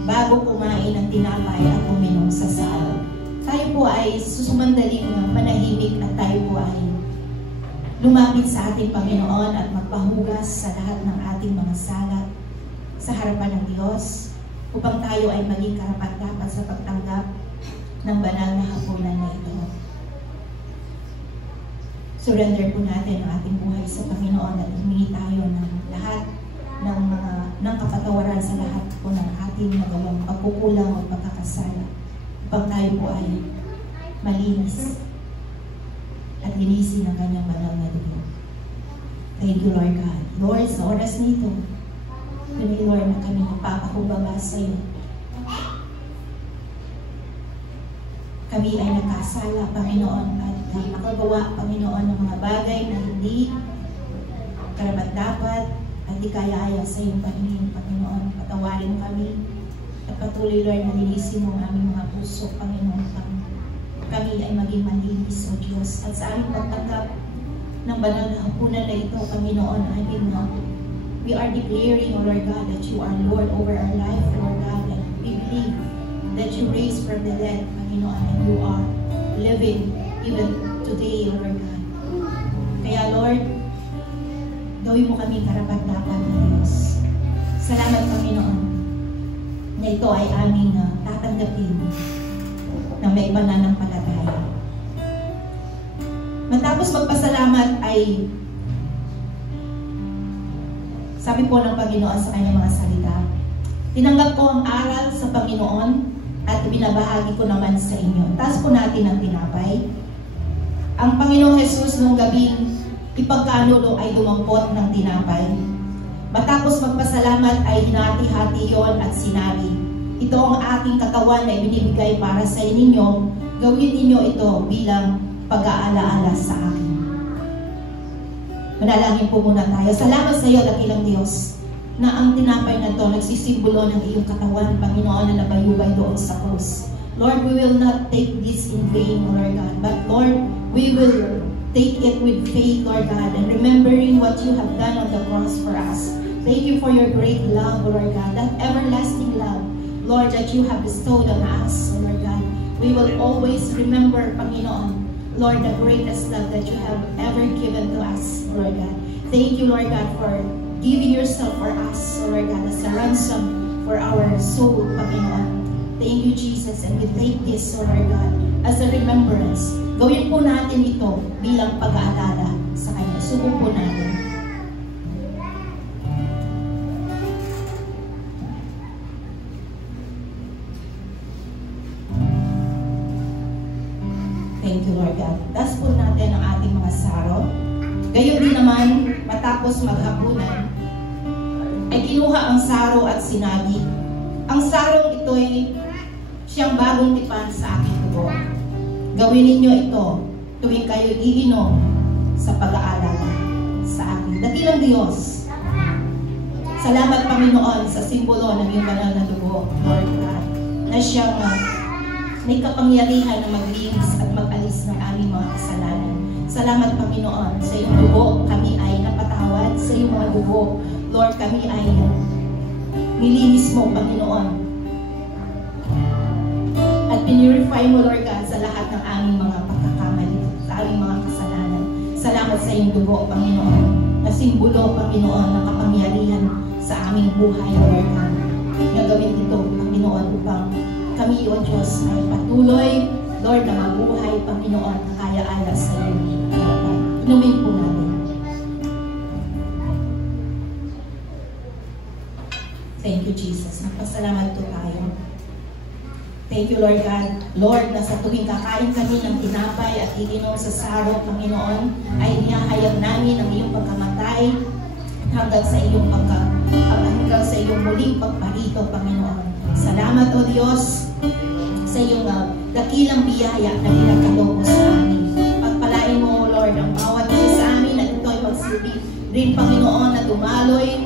Bago kumain ng tinapay at uminom sa salo. Tayo po ay susumandaling manahimik at tayo po ay lumapit sa ating Panginoon at magpahugas sa lahat ng ating mga sala sa harapan ng Diyos upang tayo ay maging karapat-dapat sa pagtanggap ng banal na hapunan na ito. Surrender po natin ang ating buhay sa Panginoon at humingi tayo ng lahat ng kapatawaran sa lahat po ng ating nagawang pagkukulang o pagkakasala upang tayo po ay malinis at linisin ang kanyang banal na dugo. Thank you, Lord God. Lord, sa oras nito, kami, Lord, na kami nagpapakumbaba sa iyo. Kami ay nakasala, Panginoon, at nakagawa, Panginoon, ng mga bagay na hindi karapat-dapat at di kaya-aya sa iyong paningin, Panginoon. Patawarin kami at patuloy, Lord, na linisin mo ang aming mga puso, Panginoon. Kami ay maging malinis, O Diyos. At sa aming pagtanggap ng banal na hapunan na ito, Panginoon, we are declaring, O Lord God, that you are Lord over our life, Lord God, and we believe that you raised from the dead, Panginoon, and you are living even today, O Lord God. Kaya, Lord, gawin mo kami karapat-dapat na Diyos. Salamat, Panginoon, na ito ay aming tatanggapin na may pananampalataya. Matapos magpasalamat ay sabi po ng Panginoon sa kanyang mga salita, tinanggap ko ang aral sa Panginoon at binabahagi ko naman sa inyo. Taas po natin ang tinapay. Ang Panginoong Jesus nung gabing ipagkanulo ay dumampot ng tinapay. Matapos magpasalamat ay hinati-hati yon at sinabi, ito ang aking katawan na ibinibigay para sa inyo, gawin ninyo ito bilang pag-aalaala sa akin. Manalangin po muna tayo. Salamat sa iyo, dakilang Diyos, na ang tinapay na ito nagsisimbolo ng iyong katawan, Panginoon, na nabayubay doon sa krus. Lord, we will not take this in vain, Lord God, but Lord, we will take it with faith, Lord God, and remembering what you have done on the cross for us. Thank you for your great love, Lord God, that everlasting love, Lord, that you have bestowed on us, Lord God. We will always remember, Panginoon, Lord, the greatest love that you have ever given to us, Lord God. Thank you, Lord God, for giving yourself for us, Lord God, as a ransom for our soul, Panginoon. Thank you, Jesus, and we take this, Lord God, as a remembrance. Gawin po natin ito bilang pag-aalala sa Kanya. Subok po natin. Thank you, Lord God. Tas po natin ang ating mga saro. Gayon din naman, matapos maghapunan, ay kinuha ang saro at sinabi, ang sarong ito ay siyang bagong tipan sa aking dugo. Gawin ninyo ito tuwing kayo iinom sa pag-aalala sa akin. Dakilang Diyos, salamat Panginoon sa simbolo ng iyong banal na dugo, Lord God, na siyang may kapangyarihan na maglinis at mag-alis ng aming mga kasalanan. Salamat Panginoon, sa iyong dugo kami ay napatawad, sa iyong mga dugo, Lord, kami ay nilinis mo, Panginoon. At pinurify mo, Lord God, sa lahat ng aming mga pagkakamali, sa aming mga kasalanan. Salamat sa iyong dugo, Panginoon, na simbolo, Panginoon, ng kapangyarihan sa aming buhay, Lord God. Nagawin ito, Panginoon, upang kami, O Diyos, ay patuloy, Lord, na mabuhay, Panginoon, na kaya-aya sa iyo. Inumin po natin. Thank you, Jesus. Magpasalamat po tayo. Thank you, Lord God. Lord, na sa tuwing kakain kami ng tinapay at ininom sa saro, Panginoon, ay niyahayag namin ang iyong pagkamatay hanggang sa iyong muling pagparito, Panginoon. Salamat, O Diyos, sa iyong dakilang biyaya na pinagkaloob mo sa amin. Pagpalain mo, Lord, ang bawat isa sa amin at ito ay magsilbi rin, Panginoon, na dumaloy,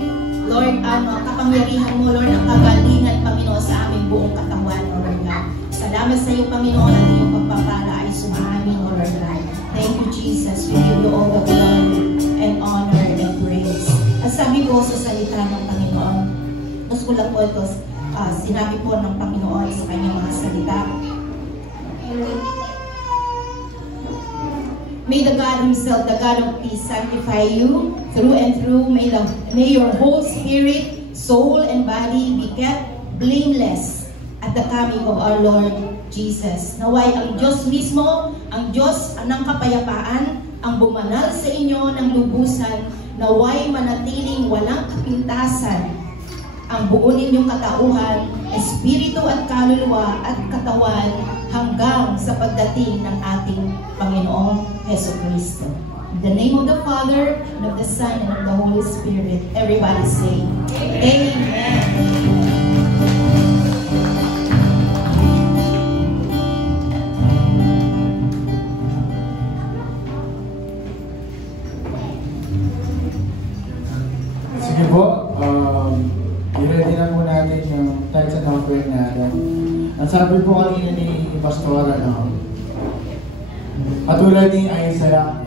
Lord, ang kapangyarihan mo, Lord, ang kagalingan, Panginoon, sa aming buong katawan, Lord God. Salamat sa iyo, Panginoon, at iyong pagpapala ay sumaamin, Lord God. Thank you, Jesus. We give you all the glory and honor and praise. At sabi ko sa salita ng Panginoon, mas ko lang po ito, sinabi po ng Panginoon sa kanyang mga salita. May the God Himself, the God of peace, sanctify you through and through. May your whole spirit, soul, and body be kept blameless at the coming of our Lord Jesus. Naway ang Diyos mismo, ang Diyos ng kapayapaan, ang bumanal sa inyo ng lubusan, naway manatiling walang kapintasan ang buo ninyong katauhan, espiritu at kaluluwa at katawan hanggang sa pagdating ng ating Panginoong Jesucristo. In the name of the Father, and of the Son, and of the Holy Spirit, everybody say, Amen. Sige po, i-ready na po natin yung tithes and offering natin. Ang sabi po kanina ni Pastora, katulad ni Isaac,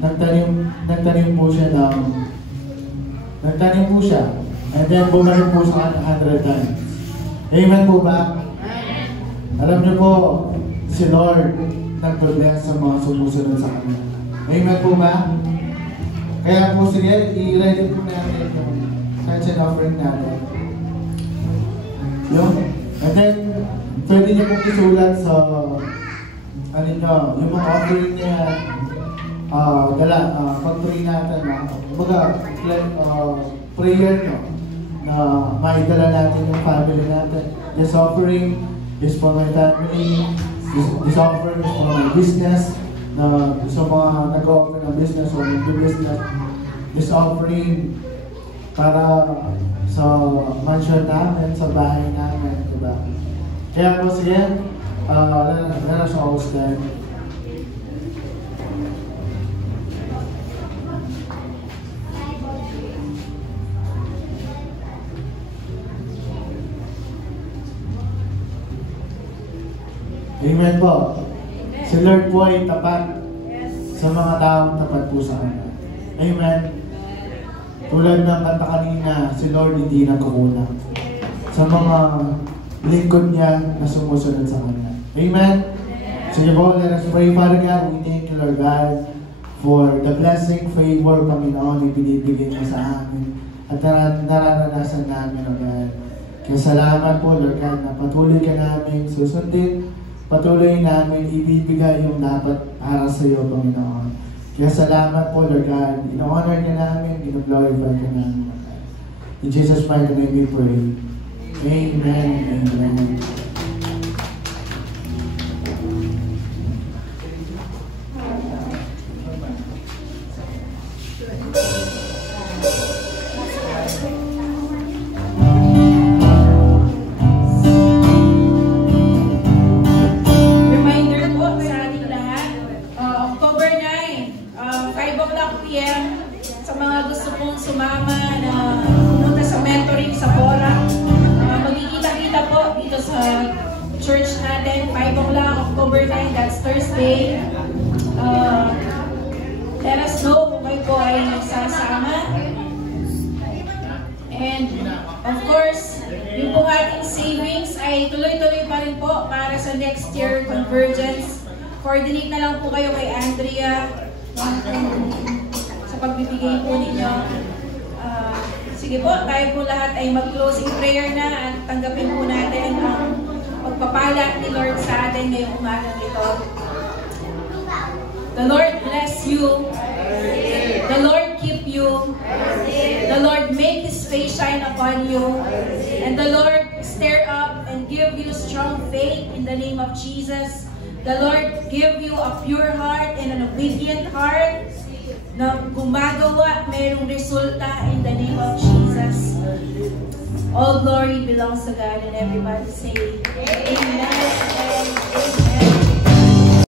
nagtanim po siya, and then bumalik po sa 100 times. Amen po ba? Alam niyo po, si Lord nag-bless sa mga sumusunod sa kanya. Amen po ba? Kaya po sige, i-ready po natin yung tithes and offering natin. And then, pwede niyo pong isulat sa yung mga offering niya, pag-pray natin, prayer nyo, na maidala natin yung family natin. This offering is for my family, this offering is for my business, na sa mga nag-open ng business o nag-business, this offering para sa mansion namin, sa bahay namin, diba? Kaya po sige, let us all stand. Amen po. Si Lord po ay tapat sa mga taong tapat po sa Kanya. Amen. Tulad ng kanta kanina, si Lord hindi nagkukulang sa mga lingkod niya na sumusunod sa Kanya. Amen. Sige po, let us pray. Father God, we thank you, Lord God, for the blessing, favor, Panginoon, ibinibigay niya sa amin at nararanasan namin, Lord God. Kaya salamat po, Lord God, na patuloy ka namin susundin, patuloy namin ibibigay yung dapat para sa iyo, Panginoon. Kaya salamat po, Lord God. In-honor ka namin, in-glorify ka namin, Lord God. In Jesus' mighty name we pray. Amen. Amen. Church natin, 5 o'clock, October 9, that's Thursday. Let us know kung kayo po ay nagsasama. And of course, yung po ating savings ay tuloy-tuloy pa rin po para sa next year convergence. Coordinate na lang po kayo kay Andrea sa pagbibigay po ninyo. Sige po, tayo po lahat ay mag-closing prayer na at tanggapin po natin ang pagpapala ni Lord sa atin ngayong umagang ito. The Lord bless you. The Lord keep you. The Lord make His face shine upon you. And the Lord stir up and give you strong faith in the name of Jesus. The Lord give you a pure heart and an obedient heart na gumagawa, mayroong resulta in the name of Jesus. All glory belongs to God, and everybody say Amen and Amen.